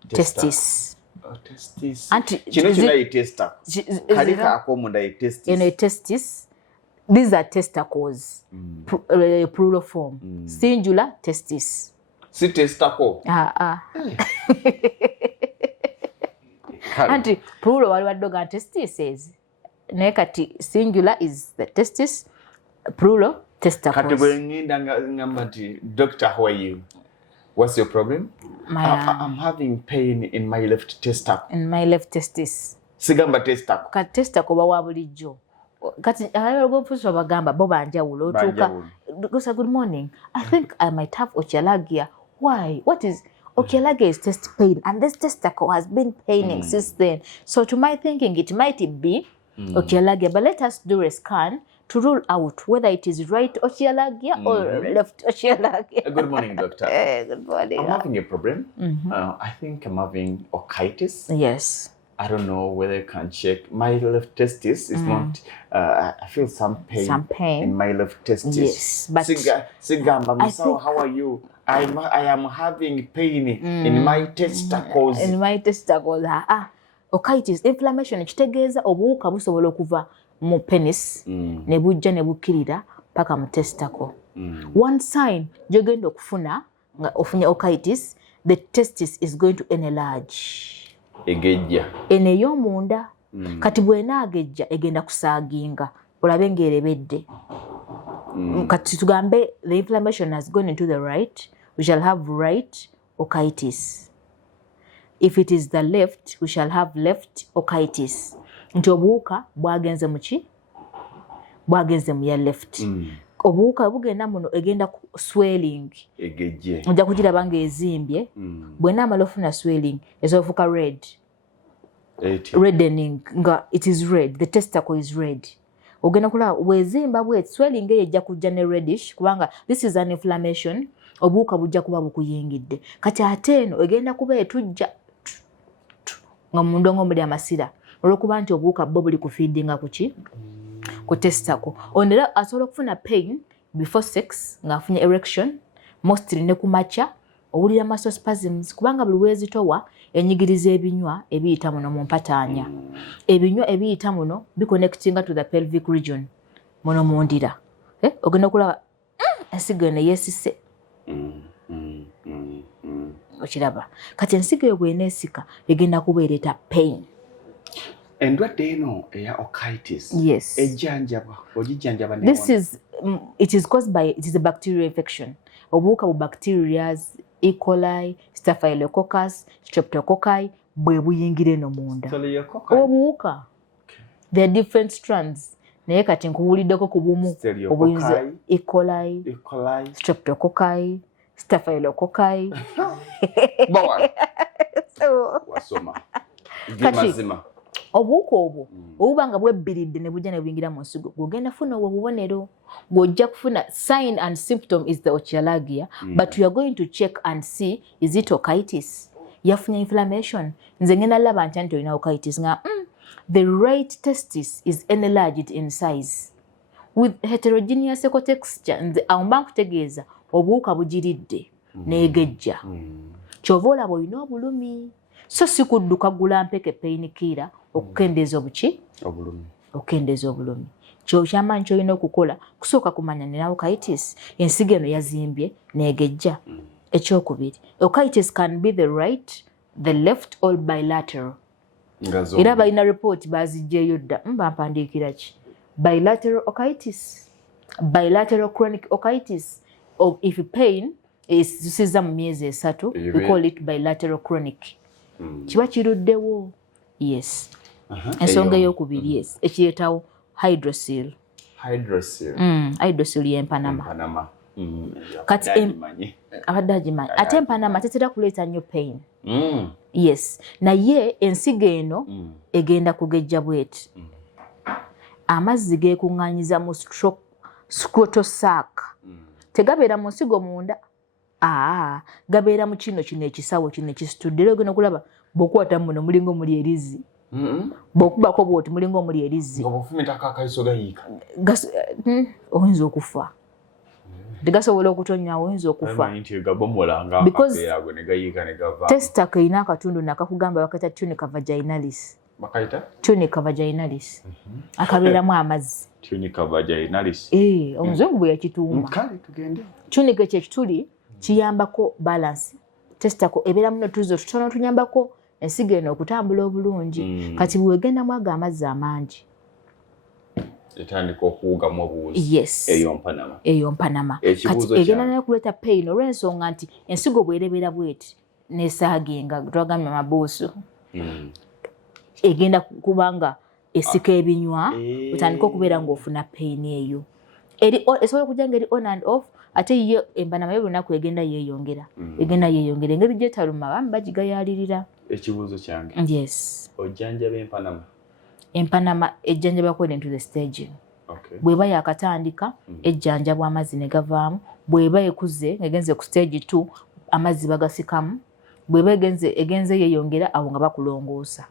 testis. Kino kyonna ye testa. Kalika akomunda ye testis. Eno testis. These are testicles. Plural form. Singular testis. Si testacle. Anti plural waliwo dogga testis. Naye kati singular is the testis, plural testicles. Kati bwe ngenda ngamba nti Doctor, how are you? What's your problem? I'm having pain in my left testicle. In my left testis. Sigamba testicle. Kati testicle bawa bulijjo. Kati alogopuswa bagamba bo banjawulo otuuka. Good morning. I think I might have ochialagia. Why? What is ochialagia? Is chest pain, and this testicle has been paining since then. So to my thinking, it might be ochialagia. But let us do a scan to rule out whether it is right ochialagia or left ochialagia. Good morning, doctor. Good morning. I'm having a problem. I think I'm having otitis. Yes. I don't know whether I can check. My left testis is not. I feel some pain in my left testis. Yes, but Sigamba, Misao, how are you? I am having pain in my testicles. In my testicles. Otitis, inflammation. Kitegeeza obuwuka busobola okuva mu penis ne bujja ne bukkirira paka mu testicle. One sign gy'ogenda okufuna nga ofunye otitis, the testis is going to enlarge. Egejja. Eno ey'omunda. Kati bw'enaagejja egenda kusaaginga. Olabe ng'erebedde. Kati tugambe the inflammation has gone into the right, we shall have right otitis. If it is the left, we shall have left otitis. Nti obuwuka bwagenze mu ki? Bwagenze mu ya left. Obuwuka bugenda muno egenda swelling. Egejje. Ojja kugiraba ng'ezimbye. Bw'enaamala ofuna swelling ezofuuka red. Reddening nga it is red. The testicle is red. ogenda kulaba bwezimba bweti swelling ejja kujja ne reddish kubanga this is an inflammation obuwuka bujja kuba bukuyingidde kati ate eno egenda kuba etujja nga mundongo muli amasira olwokuba nti obuwuka bwo buli kufeedinga kuki ku testako onera asobola okufuna pain before sex ng'afunye erection mostly ne kumacha owulira muscle spasms kubanga buli wezitowa enyigiriza ebinywa ebiyita muno mu mpataanya ebinywa ebiyita muno biconnectinga to the pelvic region muno mundira ogenda okulaba ensigo eno yeesise okiraba kati ensigo eyo bw'eneesika egenda kuba ereeta pain endwadde eno eya okitis ejjanjaba ogijjanjaba this is it is caused by it is a bacterial infection obuwuka bu bacterias E. coli, Staphylococcus, Streptococci bwe buyingira eno munda obuwuka there are different strands naye kati nkubuuliddeko ku bumu obuyinza E. coli, Streptococci, Staphylococci wasoma mazima obuwuka obwo obuba nga bwebbiridde ne bujja ne buyingira mu nsigo bw'ogenda funa obwo bubonero bw'ojja kufuna sign and symptom is the ochialagia but we are going to check and see is it okitis yafunye inflammation nze ngenda laba nti olina okitis nga the right testis is enlarged in size with heterogeneous ecotexture nze awo mba nkutegeeza obuwuka bugiridde n'egejja kyova olaba olina obulumi so si kudduka gula mpeke painkiller okukendeeza obuki okukendeeza obulumi kyamaanyi kyolina okukola kusooka kumanya nina okitis ensigo eno yazimbye n'egejja ekyokubiri okitis can be the right the left or bilateral era balina report bazijjeeyo dda bampandiikira ki bilateral okitis bilateral chronic okitis or if pain is zisiza mu myezi 3 we call it bilateral chronic kiba kiruddewo yes ensonga ey'okubiri yes ekireetawo hydrocele y'empanama kati abadde agimanyi ate empanama tetera kuleeta nnyo pain yes naye ensigo eno egenda kugejja bweti amazzi geekuŋŋaanyiza mu scrotal sac tegabeera mu nsigo munda gabeera mu kino ekisawo kino ekisitudde era ogenda okulaba bw'okwata muno mulinga omuli erizzi bw'okubako bwoti mulinga omuli erizzi oyinza okufa tegasobola okutonyawo oyinza okufa because testako erina akatundu nakakugamba bakayita tunica vaginalis akabeeramu amazzi omuzungu bwe yakitumba tunica ekyo ekituli kiyambako balance testako ebeera muno tuzo tutono tunyambako ensigo eno okutambula obulungi kati bwegendamu ago amazzi amangi etandika okuwugamu obuwuzi eyo mpanama kati egenda nayo kuleeta pain olw'ensonga nti ensigo bwerebeera bweti nesaaginga twagambye amabuusu egenda kubanga esika ebinywa otandika okubeera ng'ofuna pain eyo esobola okujja nga eri on and off ate ye empanama y'olunaku egenda yeeyongera engeri gyetaluma bambi bagigayaalirira ekibuuzo kyange yes ojjanjaba empanama ejjanjaba according to the staging bw'eba yakatandika ejjanjabwa amazzi ne gavaamu bw'eba ekuze egenze ku stage 2 amazzi bagasikamu bw'eba egenze yeeyongera awo nga bakulongoosa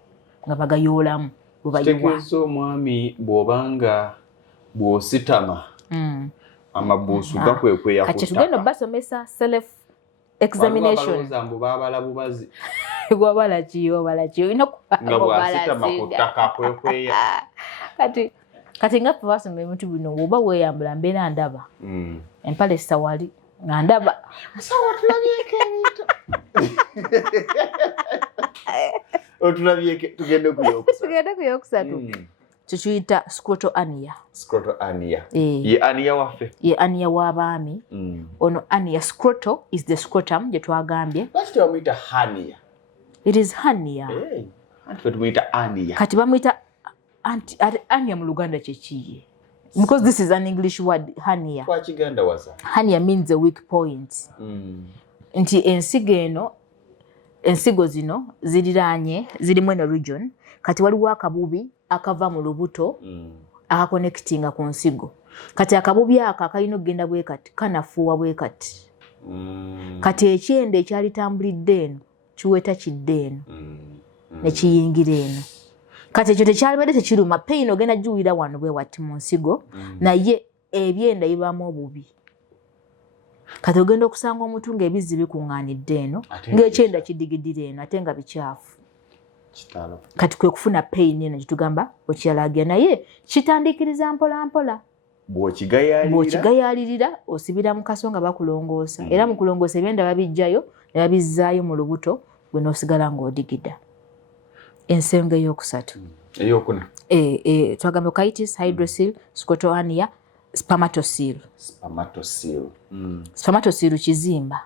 nga bagayoolamu kitegeeza omwami bw'obanga bw'ositama amabuusu gakwekweya kati tugenda basomesa self examination babala bubazi wabala ki olina kati nga basoma ebintu bino oba weeyambula mbeera ndaba empale sawali nga ndaba tugende kuyokusatu tukiyita scrotal hernia ye hernia waffe ye hernia w'abaami ono hernia scrotal is the scrotum gye twagambye lwaki tebamuyita hernia it is hernia tumuyita hernia kati bamuyita hernia mu Luganda kyekiye because this is an English word hernia twakiganda wasa hernia means a weak point nti ensigo zino ziriraanye zirimu eno region kati waliwo akabubi akava mu lubuto akakonectinga ku nsigo kati akabubi ako akalina okugenda bwe kati kanafuuwa bwe kati kati ekyenda ekyalitambulidde eno kiweta kidde eno ne kiyingira eno kati ekyo tekyalibadde tekiruma pain ogenda giwulira wano bwe wati mu nsigo naye ebyenda bibaamu obubi kati ogenda okusanga omuntu ng'ebizzi bikuŋŋaanidde eno ng'ekyenda kidigidira eno ate nga bikyafu kati kwe kufuna pain eno gitugamba okyalagira naye kitandikiriza mpolampola bw'okigayaalirira osibira mu kaso nga bakulongoosa era mu kulongoosa ebyenda babijjayo ne babizzaayo mu lubuto gwe n'osigala ng'odigida ensonga eyokusatu twagamba okitis hydrocele scotoania spermatocele spermatocele kizimba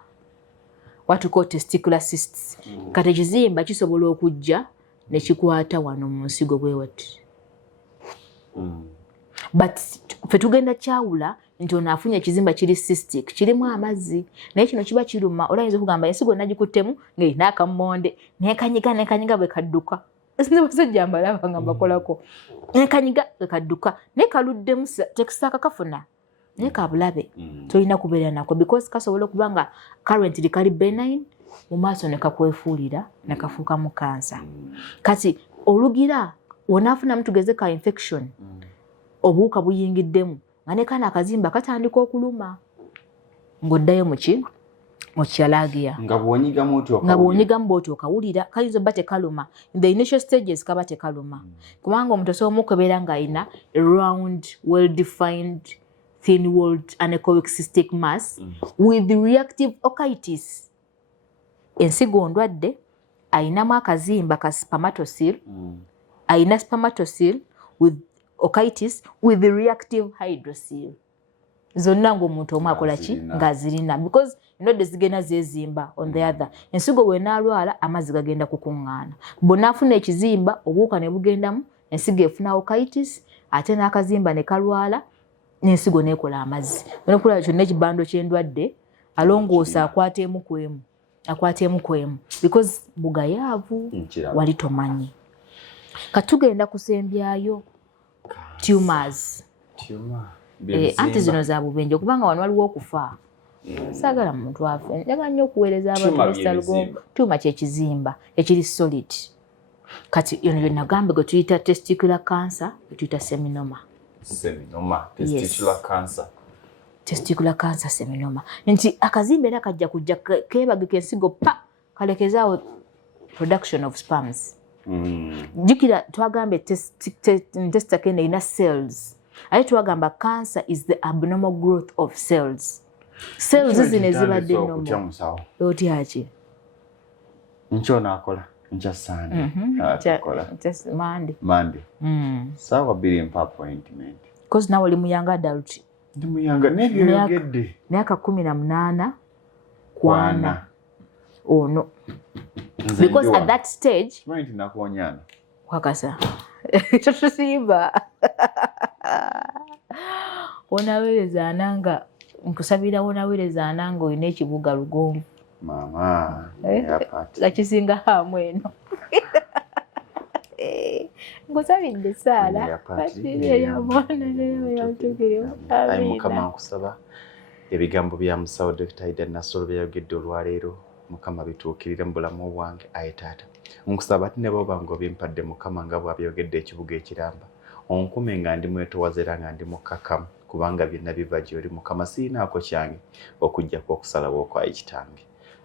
what we call testicular cysts kati ekizimba kisobola okujja ne kikwata wano mu nsigo bwe wati but fe tugenda kyawula nti ono afunye ekizimba kiri cystic kirimu amazzi naye kino kiba kiruma olayinza okugamba ensigo nagikuttemu ng'erina akammonde nekanyiga bwe kadduka basajja mbalaba nga mbakolako nekanyiga bwe kadduka naye kaluddemu tekisaaka kafuna naye kabulabe tolina kubeera nako because kasobola okuba nga currently kali benign mu maaso ne kakwefuulira ne kafuuka mu kansa kati olugira wonaafunamu tugeze ka infection obuwuka buyingiddemu nga ne kana akazimba katandika okuluma ng'oddayo mu kyalagiya nga bw'onyigamu bw'oti okawulira kayinza obba tekaluma in the initial stages kaba tekaluma kubanga omuntu osobola okubeera ng'alina round well defined thin walled anechoic cystic mass with reactive okitis ensigo ndwadde ayinamu akazimba ka spermatocele ayina spermatocele with okitis with the reactive hydrocele zonna ng'omuntu omu akola ki ng'azirina because endwadde zigenda zezimba on the other ensigo bw'enaalwala amazzi gagenda kukuŋŋaana bw'onaafuna ekizimba obuwuka ne bugendamu ensigo efuna okitis ate n'akazimba ne kalwala n'ensigo n'ekola amazzi onokulaba kyonna ekibando ky'endwadde alongoosa akwatemu kwemu because bugayaavu wali tomanyi katugenda kusembyayo tumors anti zino za bubenje kubanga wano waliwo okufa saagala muntu afe njagala nnyo okuweereza abantu tuma kyekizimba ekiri solid kati yono byenagambe gwe tuyita testicular cancer gwe tuyita seminoma testicular cancer seminoma nti akazimba era kajja kujja keebagika ensigo kalekezaawo production of sperms jukira twagambe testicule erina cells ate twagamba cancer is the abnormal growth of cells zino ezibadde nomo otyaki nkyo naakola nkya Sunday Monday sawa 2 mpa appointment because nawe oli muyanga adult ndi muyanga nebyoyogedde myaka 18 kwana ono because at that stage right nakuonyana wakasa tusimba onaweereza ananga nkusabira onaweereza ananga olina ekibuga lugonvu mama gakisinga hamu eno nkusabidde saala ayi mukama nkusaba ebigambo bya musawo Dr. Ida Nasolo byayogedde olwaleero mukama bituukirire mu bulamu bwange aye taata nkusaba ati ne bwoba ng'obimpadde mukama nga bwabyogedde ekibuga ekiramba onkume nga ndi mwetowaze era nga ndi mukkakkamu kubanga byonna biva gy'oli mukama siinaako kyange okuggyako okusalawo okwayi kitange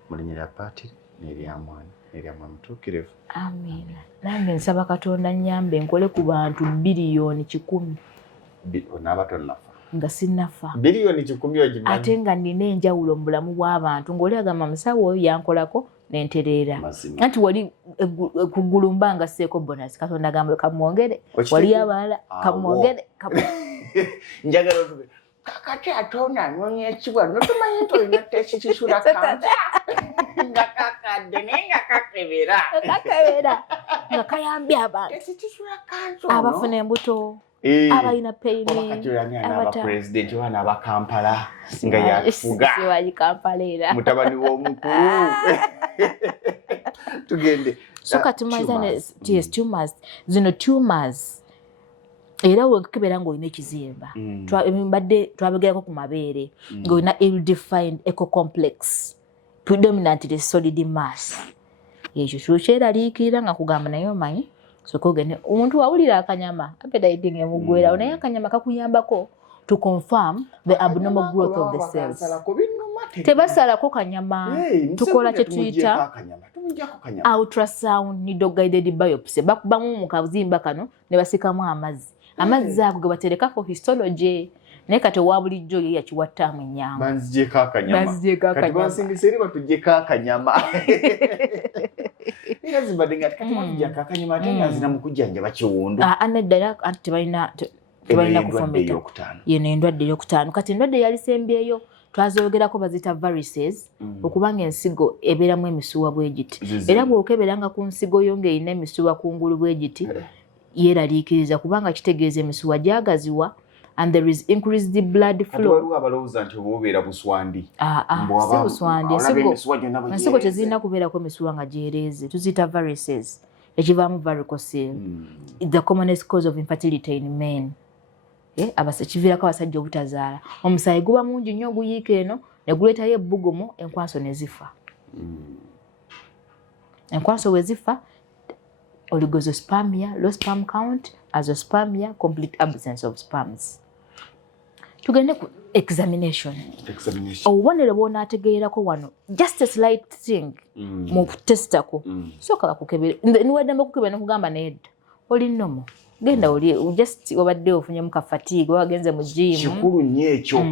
mu linnya lya Paatiri n'erya Mwana n'erya Mwoyo Mutuukirivu amiina nange nsaba Katonda nnyambe nkole ku bantu 1 billion onaaba tonnafa nga sinnafa 1 billion ogimanyi ate nga nina enjawulo mu bulamu bw'abantu ng'oli agamba musawo oyo yankolako nentereera anti wali kuggulu mba nga sseeko bonus Katonda agamba kamwongere wali abalala kamwongere njagala otuge kakati ate onanoonya ekibwa notumanyi nti olina tekikisula kansa nga kakadde naye nga kakebera nga kayambye abantu tekikisula kansa abafuna embuto abalina peyini abapresidenti wana abakampala nga yafuga Kampala era mutabani w'omukulu tugende so kati tumaliza tumors zino tumors era wekebera ng'olina ekizimba mbadde twabegerako ku mabeere ng'olina ill-defined eco-complex predominantly solid mass ekyo tukyeraliikirira nga kugamba naye omanyi soka ogende omuntu wawulira akanyama appetite ng'emuggwerawo naye akanyama kakuyambako to confirm the abnormal growth of the cells. Tebasalako kanyama tukola kye tuyita ultrasound needle guided biopsy bakubamu mu kazimba kano ne basikamu amazzi ago ge batereka for histology naye kati owa bulijjo ye yakiwattaamu ennyama banzigyeko akanyama kati bansingisa eri batuggyeko akanyama era zimbadde nga kati batuggyako akanyama ate nga zina mu kujjanjaba kiwundu neddala anti tebalina kufometa yeno endwadde eyokutaano kati endwadde yalisembyeyo twazogerako bazita varices okubanga ensigo ebeeramu emisuwa bwe giti era bw'okeberanga ku nsigo yo ng'erina emisuwa kungulu bwe giti yeeraliikiriza kubanga kitegeeza emisuwa gyagaziwa and there is increased blood flow. Waliwo abalowooza nti oba obeera buswandi. Si buswandi. Ensigo tezirina kubeerako emisuwa nga gyereeze. Tuziyita varices. Ekivaamu varicocele. The commonest cause of infertility in men. Kiviirako abasajja obutazaala. Omusaayi guba mungi nnyo oguyiika eno ne guleetayo ebbugumu enkwaso ne zifa. Enkwaso we zifa oligospermia, low sperm count, azoospermia, complete absence of sperms. Tugende ku examination. Obubonero bw'onaategeerako wano just a slight thing mu kutestako sooka bakukebera niweddembe kukebera nokugamba nedda oli nnomo genda oli just obadde ofunyemu ka fatigue wagenze mu gym kikulu nnyo ekyo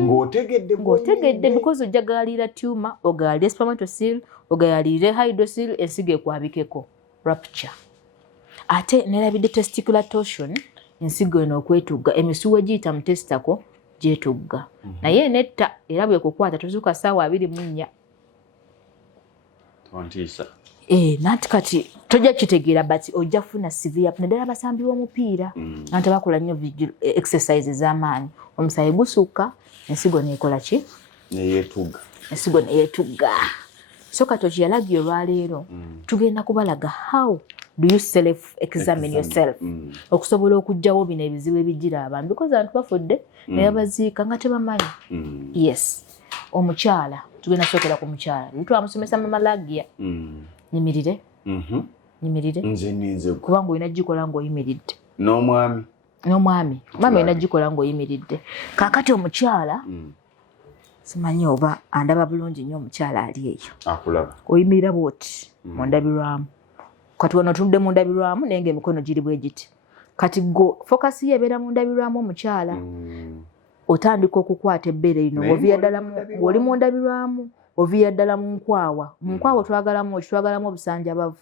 ng'otegedde because ojja gaalira tumor ogaalire spermatocyte ogaalire hydrocele ensigo ekwabikeko rupture ate nerabidde testicular torsion ensigo eno okwetugga emisuwa giyita mu testako gyetugga naye netta era bwekukwata tuzuuka ssaawa 24 nanti kati tojja kitegeera but ojja kufuna severe naddala abasambi b'omupiira nanti bakola nnyo exercise ez'amaanyi omusaayi gusukka ensigo neekola ki ensigo neyeetugga so kati okiyalagiye olwaleero tugenda kubalaga how do you self examine yourself okusobola okuggyawo bino ebizibu ebigira abantu because abantu bafudde naye baziika nga tebamanyi yes omukyala tugenda sookera ku mukyala twamusomesa mamalagia nyimirire nze ninze kubanga olina gikola ng'oyimiridde n'omwami mama olina gikola ng'oyimiridde kaakati omukyala simanyi oba andaba bulungi nnyo omukyala ali eyo akulaba oyimirira bwoti mu ndabirwamu kati wano tunudde mu ndabirwamu naye ng'emikono giri bwe giti kati go fokasi ye ebeera mu ndabirwamu omukyala otandika okukwata ebbeere lino ng'oli mu ndabirwamu oviira ddala mu nkwawa twagalamu obusanjabavu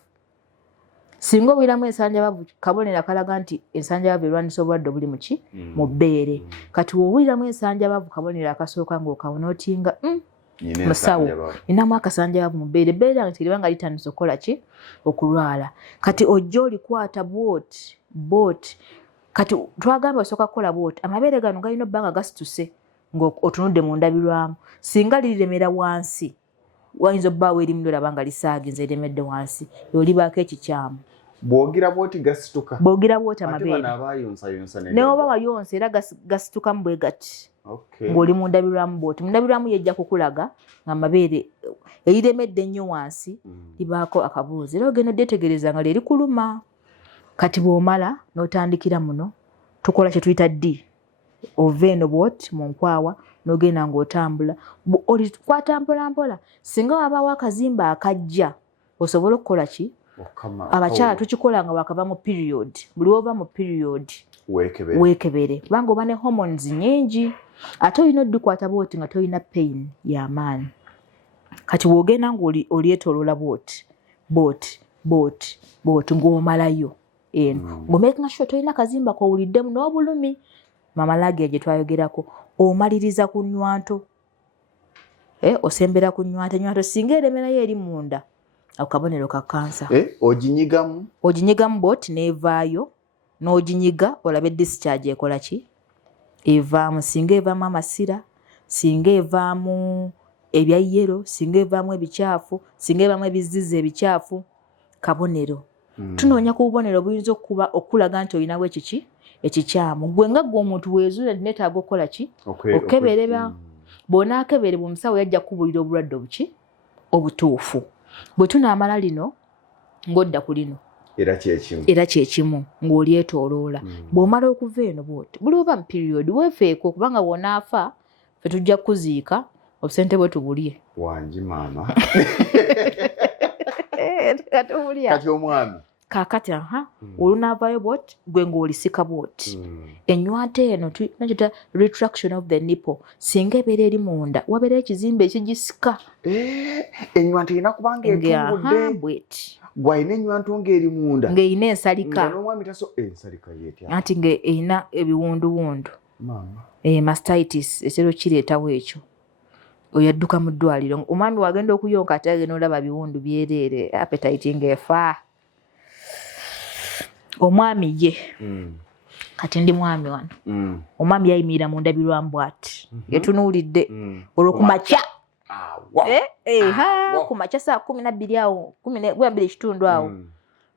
singa obwiramu ensanjabavu kabonero akalaga nti ensanjabavu erwanisa obulwadde obuli muki mu bbeere kati woowuliramu ensanjabavu kabonero akasooka ng'okawona otinga musawo ninamu akasanjabavu mu bbeere ebbeere yange teriba nga litandisa okukola ki okulwala kati ojja olikwata booti kati twagamba osooka kukola booti amabeere gano galina obbanga gasituse ng'otunudde mu ndabirwamu singa liremera wansi wayinza obbaawo erimu lolaba nga lisaaginze eremedde wansi yolibaako ekikyamu bw'ogira bwoti gasituka bw'ogira bwoti amabeere naye oba wayonsa era gasitukamu bwe gati ng'oli mu ndabirwamu bwoti mu ndabirwamu yejja kukulaga ng'amabeere eriremedde ennyo wansi libaako akabuuzi era ogenda oddetegereza nga lyeri kuluma kati bw'omala n'otandikira muno tukola kye tuyita D ova eno bwoti mu nkwawa n'ogenda ng'otambula olikwata mpolampola singa wabaawo akazimba akajja osobola okukola ki abakyala tukikola nga wakava mu period buli wova mu period weekebere kubanga oba ne hormones nyingi ate olina oddikwata bwoti nga tolina pain y'amaanyi kati woogenda ng'olyetoloola bwoti ng'omalayo eno ng'omakinga sure tolina kazimba kowuliddemu n'obulumi mamalagia gye twayogerako omaliriza ku nnywanto osembera ku nnywanto singa eremerayo eri munda akabonero ka kansa oginyigamu bwoti n'evaayo n'oginyiga olabe discharge ekola ki evaamu singa evaamu amasira singa evaamu ebya yero singa evaamu ebikyafu singa evaamu ebizizi ebikyafu kabonero tunoonya ku bubonero buyinza okulaga nti olinawo ekiki ekikyamu gwe nga gwe omuntu weezuula neetaaga okukola ki okeberera bw'onaakeberebwa omusawo yajja kukubulira obulwadde obuki obutuufu bwe tunaamala lino ng'odda ku lino era kyekimu ng'olyetooloola bw'omala okuva eno bwoti buli oba mu period weefeeko kubanga bw'onaafa fe tujja kuziika obusente bwe tubulye wangi maama kati omwami kaakati olunaavaayo bwoti gwe ng'olisika bwoti ennywanto eno nakita retraction of the nipple singa ebeera eri munda wabeerayo ekizimbe ekigisika ennywanto erina kubanga etumbudde bweti gwalina ennywanto ng'eri munda ng'erina ensalika n'omwami ensalika yeetya anti ng'erina ebiwunduwundu mastitis ekiro kireetawo ekyo oyadduka mu ddwaliro omwami wagenda okuyonka ate agenda olaba biwundu byereere appetite ng'efa omwami ye kati ndi mwami wano omwami yayimirira mu ndabirwamu bw'ati yetunuulidde olwokumakya kumakya saa 12 awo 12 awo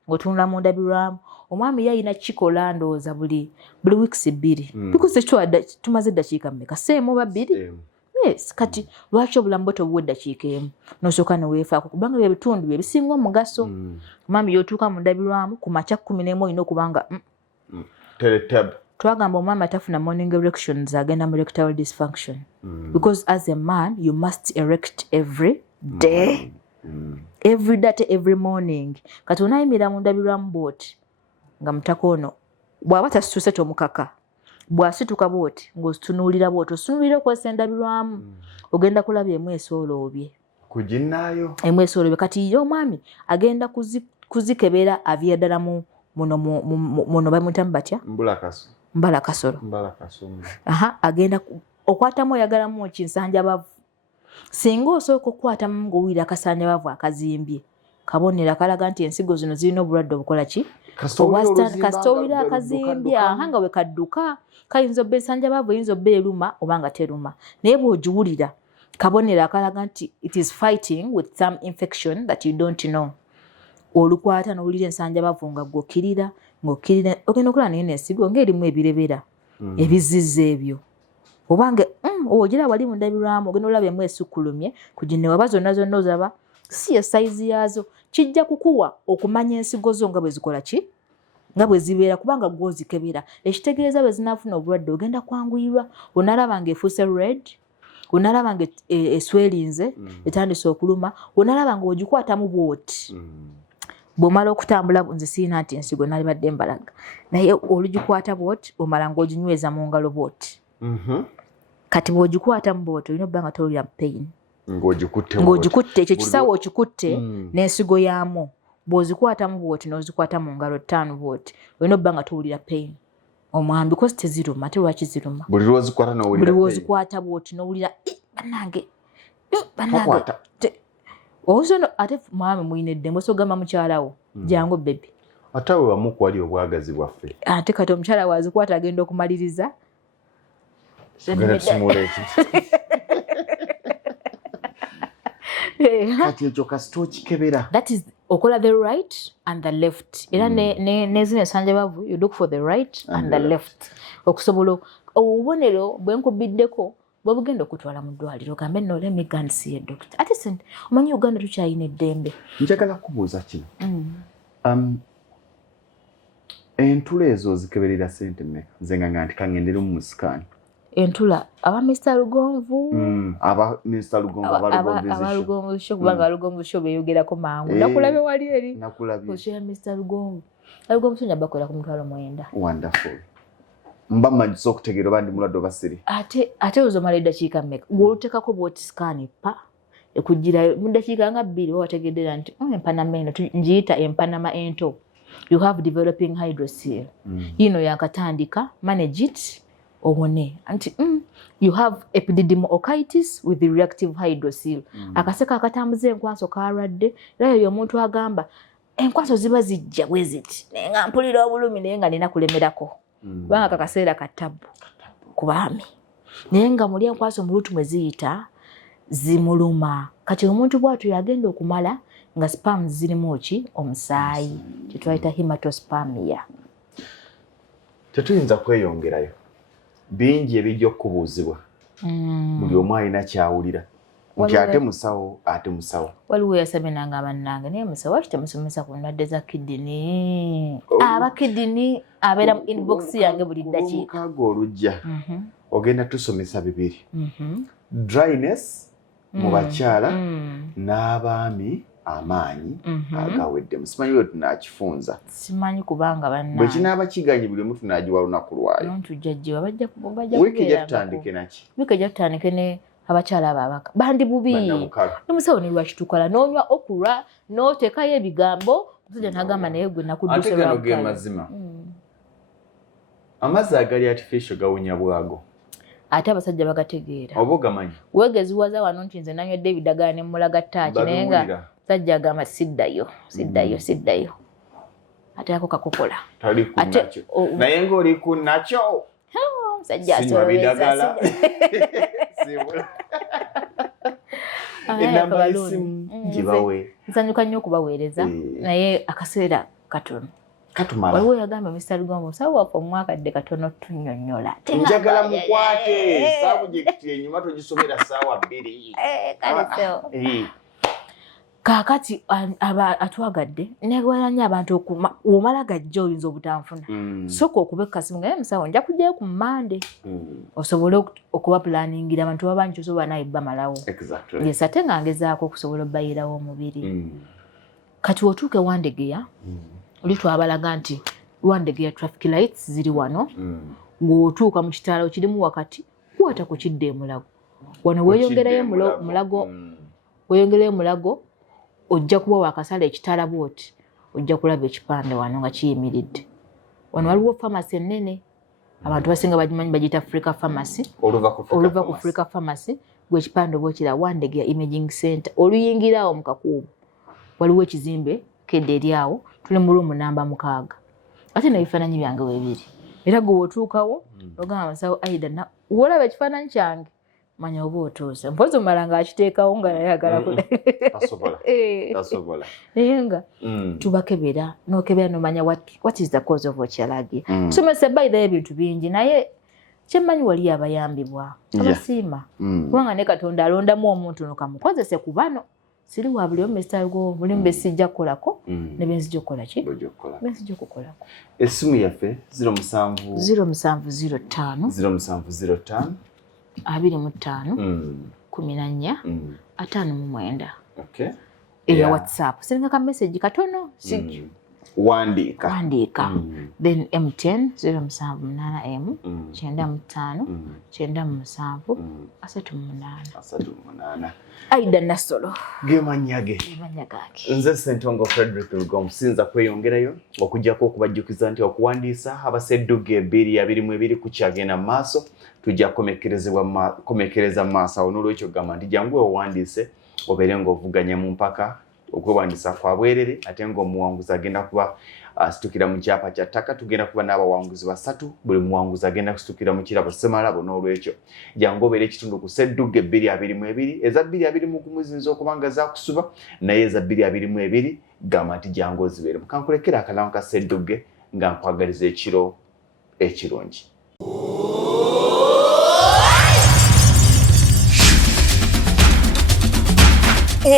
ng'otunula mu ndabirwamu omwami yayina kikola ndowooza buli weeks 2 because tumaze eddakiika mmeka seemu oba 2 yes kati lwaki obulamu bwe tobuwa eddakiika emu n'osooka ne weefaako kubanga bye bitundu bye bisinga omugaso omwami y'otuuka mu ndabirwamu ku makya 11 olina okubanga twagamba omwami atafuna morning erections agenda mu erectile dysfunction because as a man you must erect every day every day every morning kati onaayimira mu ndabirwamu bwoti nga mutaka ono bw'aba tasituse tomukaka bw'asituka bwoti ng'ositunuulira bwoti ositunuulira okwesa endabirwamu ogenda kulaba emwesooloobye kuginnaayo emwesooloobye kati ye omwami agenda kuzikebera avya ddala muno bamuyitamu batya mbala kasolo agenda okwatamu oyagalamu kinsanjabavu singa osooka okukwatamu ng'owulira akasanjabavu akazimbye kabonero akalaga nti ensigo zino zirina obulwadde obukola ki kasita owulira akazimbye nga we kadduka kayinza obba ensanjabavu eyinza obba eruma oba nga teruma naye bw'ogiwulira kabonero akalaga nti it is fighting with some infection that you don't know olukwata n'owulira ensanjabavu nga gw'okkirira ng'okkirira ogenda okulaba naye n'ensigo ng'erimu ebirebera ebizizza ebyo obange ogira wali mu ndabirwamu ogenda olaba emu esukkulumye kugine waba zonna ozaba si ye sayizi yaazo kijja kukuwa okumanya ensigo zo nga bwe zikola ki nga bwe zibeera kubanga gw'ozikebera ekitegeeza bwe zinaafuna obulwadde ogenda kwanguyirwa onaalaba ng'efuuse red onaalaba nga eswerinze etandise okuluma onaalaba ng'ogikwatamu bwoti bw'omala okutambula nze siina nti ensigo nalibadde mbalaga naye olugikwata bwoti omala ng'oginyweza mu ngalo bwoti kati bw'ogikwatamu bwoti olina obba nga towulira pain ng'ogikutte ekyo kisawo okikutte n'ensigo yaamu bw'ozikwatamu bwoti n'ozikwata mu ngalo 5 bwoti olina obba nga towulira pain omwambi kosi teziruma ate lwaki ziruma buli lwozikwata bwoti n'owulira bannange osono ate mwami muyina eddembe osogamba mukyalawo jangu bebi ate we wamu kwali obwagazi bwaffe ate kati omukyala wazikwata agenda okumaliriza kati ekyo kasita okikebera that is okola the right and the left era nezino ensanjabavu you look for the right and the left okusobola obubonero bwe nkubiddeko bwe bugenda okutwala mu ddwaliro gambe nno let me go and see a doctor ate sente omanyi Uganda tukyayina eddembe njagala kubuuza kino entula ezo zikeberera sente mmeka nze nga nti kangendere mu sikaani entula aba Mr. Lugonvu aba Mr. Lugonvu aba Lugonvu show kubanga Lugonvu show beyogerako mangu nakulabe wali eri nakulabe oshe Mr. Lugonvu sonya bakola ku mutwalo mwenda wonderful mba manyiso okutegeera bandi mulwadde obasiri ate ozomala eddakiika mmeka gw'olutekako bwoti sikaani pa ekujjira mu ddakiika nga 2 wategeddera nti empanama eno ngiyita empanama ento you have developing hydrocele yino yakatandika manage it owone anti you have epididymolysis with the reactive hydrocele akaseka akatambuza enkwaso kalwadde era yo omuntu agamba enkwaso ziba zijja bwe ziti naye nga mpulira obulumi naye nga nina kulemerako kubanga kakaseera katabu ku baami naye nga muli enkwaso mulutu mwe ziyita zimuluma kati omuntu bw'atyo yagenda okumala nga sperms zirimu ki omusaayi kyetwayita hematospamia tetuyinza kweyongerayo bingi ebijja okubuuzibwa buli omu alina kyawulira nti ate musawo waliwo yasabye nanga bannange naye musawo lwaki temusomesa ku ndwadde za kidini abakidini abeera mu inbox yange buli ddakiika omukaaga olujja ogenda tusomesa bibiri dryness mu bakyala n'abaami amaanyi agawedde musimanyi bwe tunakifunza simanyi kubanga bannange bwe kinaaba kiganyi buli omu tunaagiwa lunaku lwayo ntujjajjiwa bajja wiiki ejja tutandike naki wiiki ejja tutandike ne abakyala ababaka bandi bubi nomusawo ne lwaki tukola n'onywa okura n'oteekayo ebigambo omusajja n'agamba naye gwe nakuddusa ate gano ge mazima amazzi agali artificial gawonya bwago ate abasajja bagategeera oba ogamanyi wegeziwaza wano nti nze nanywedde ebidagala ne mmulaga ttaaki naye nga sajja agamba siddayo ate ako kakukola naye ng'oli ku nakyo musajja asolobeza enamba y'essimu gibawe nsanyuka nnyo okubaweereza naye akaseera katono waliwo yagamba Mr. Lugonvu musawo waffe omwakadde katono tunnyonnyola njagala mukwate sabujekiti enyuma togisomera ssaawa 2 kaakati atwagadde negweranya abantu omala gajja oyinza obutanfuna soka okuba ekkasimu ngaye musawo nja kujjayo ku Mande osobole okuba pulaningira abantu babanyi kyosobola naye bamalawo yes ate nga ngezaako okusobola obbayirawo omubiri kati otuuke Wandegeya oli twabalaga nti Wandegeya traffic lights ziri wano ng'otuuka mu kitaalo kirimu wakati kwata ku kidde emulago wano weeyongerayo mulago ojja kuba wakasala ekitala bwoti ojja kulaba ekipande wano nga kiyimiridde wano waliwo pharmacy ennene abantu basinga bagimanyi bagiyita Africa Pharmacy oluva ku Africa Pharmacy gwe ekipande oba okira Wandegeya Imaging Center oluyingirawo mu kakuubo waliwo ekizimbe kedde eri awo tuli mu ruumu namba 6 ate n'ebifaananyi byange weebiri era gwe wotuukawo ogamba musawo Aida wolaba ekifaananyi kyange manya oba otuuse mpozi omala ng'akiteekawo nga nayagala tasobola naye nga tubakebera n'okebera nomanya what is the cause of okyalagi tusomesa bayirayo ebintu bingi naye kyemmanyi wali abayambibwa abasiima kubanga ne Katonda alondamu omuntu nokamukozese ku bano siri wa buli omu Mr. Lugonvu mulimu besijja kukolako ne benzijja okukola ki benzijja okukolako essimu yaffe 0705 25 14 59 eya WhatsApp siringa ka message katono sijju wandiika then M10 078M 95 97 38 Aida Nasolo gemanyage nze Ssentongo Frederick Lugonvu sinza kweyongerayo okujjako okubajjukiza nti okuwandiisa abasedduge 222 kukyagenda maaso tujja komekereza maaso awo n'olwekyo gamba nti jangu owandiise obeere ng'ovuganya mu mpaka okwewandiisa kwa bwerere ate ng'omuwanguzi agenda kuba asitukira mu kyapa kya ttaka tugenda kuba n'abawanguzi 3 buli muwanguzi agenda kusitukira mu kirabo ssemalabo n'olwekyo jangu obeere ekitundu ku sedduge 222 eza 221 ziyinza okuba nga zakusuba naye eza 222 gamba nti jangu ozibeere mukankulekera akalamu ka sedduge nga nkwagaliza ekiro ekirungi.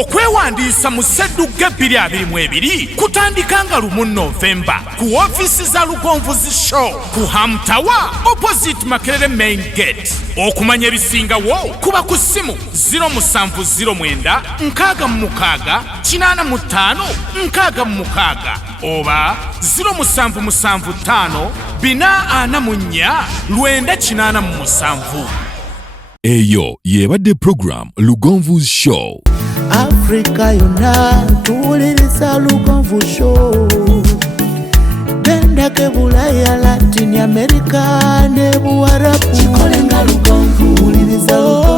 okwewandiisa mu sedduge 222 kutandika nga 1 Novemba ku ofiisi za Lugonvuzi Show ku Ham Tower opposite Makerere Main Gate. Okumanya ebisingawo kuba ku ssimu 0709 66 85 66 oba 0775 444 987. Eyo yebadde program Lugonvuzi Show. Africa yonna tuwuliriza Lugonvu Show. Genda ke Bulaya, Latin America ne Buwarabu. Kikolenga Lugonvu. Tuwuliriza Lugonvu.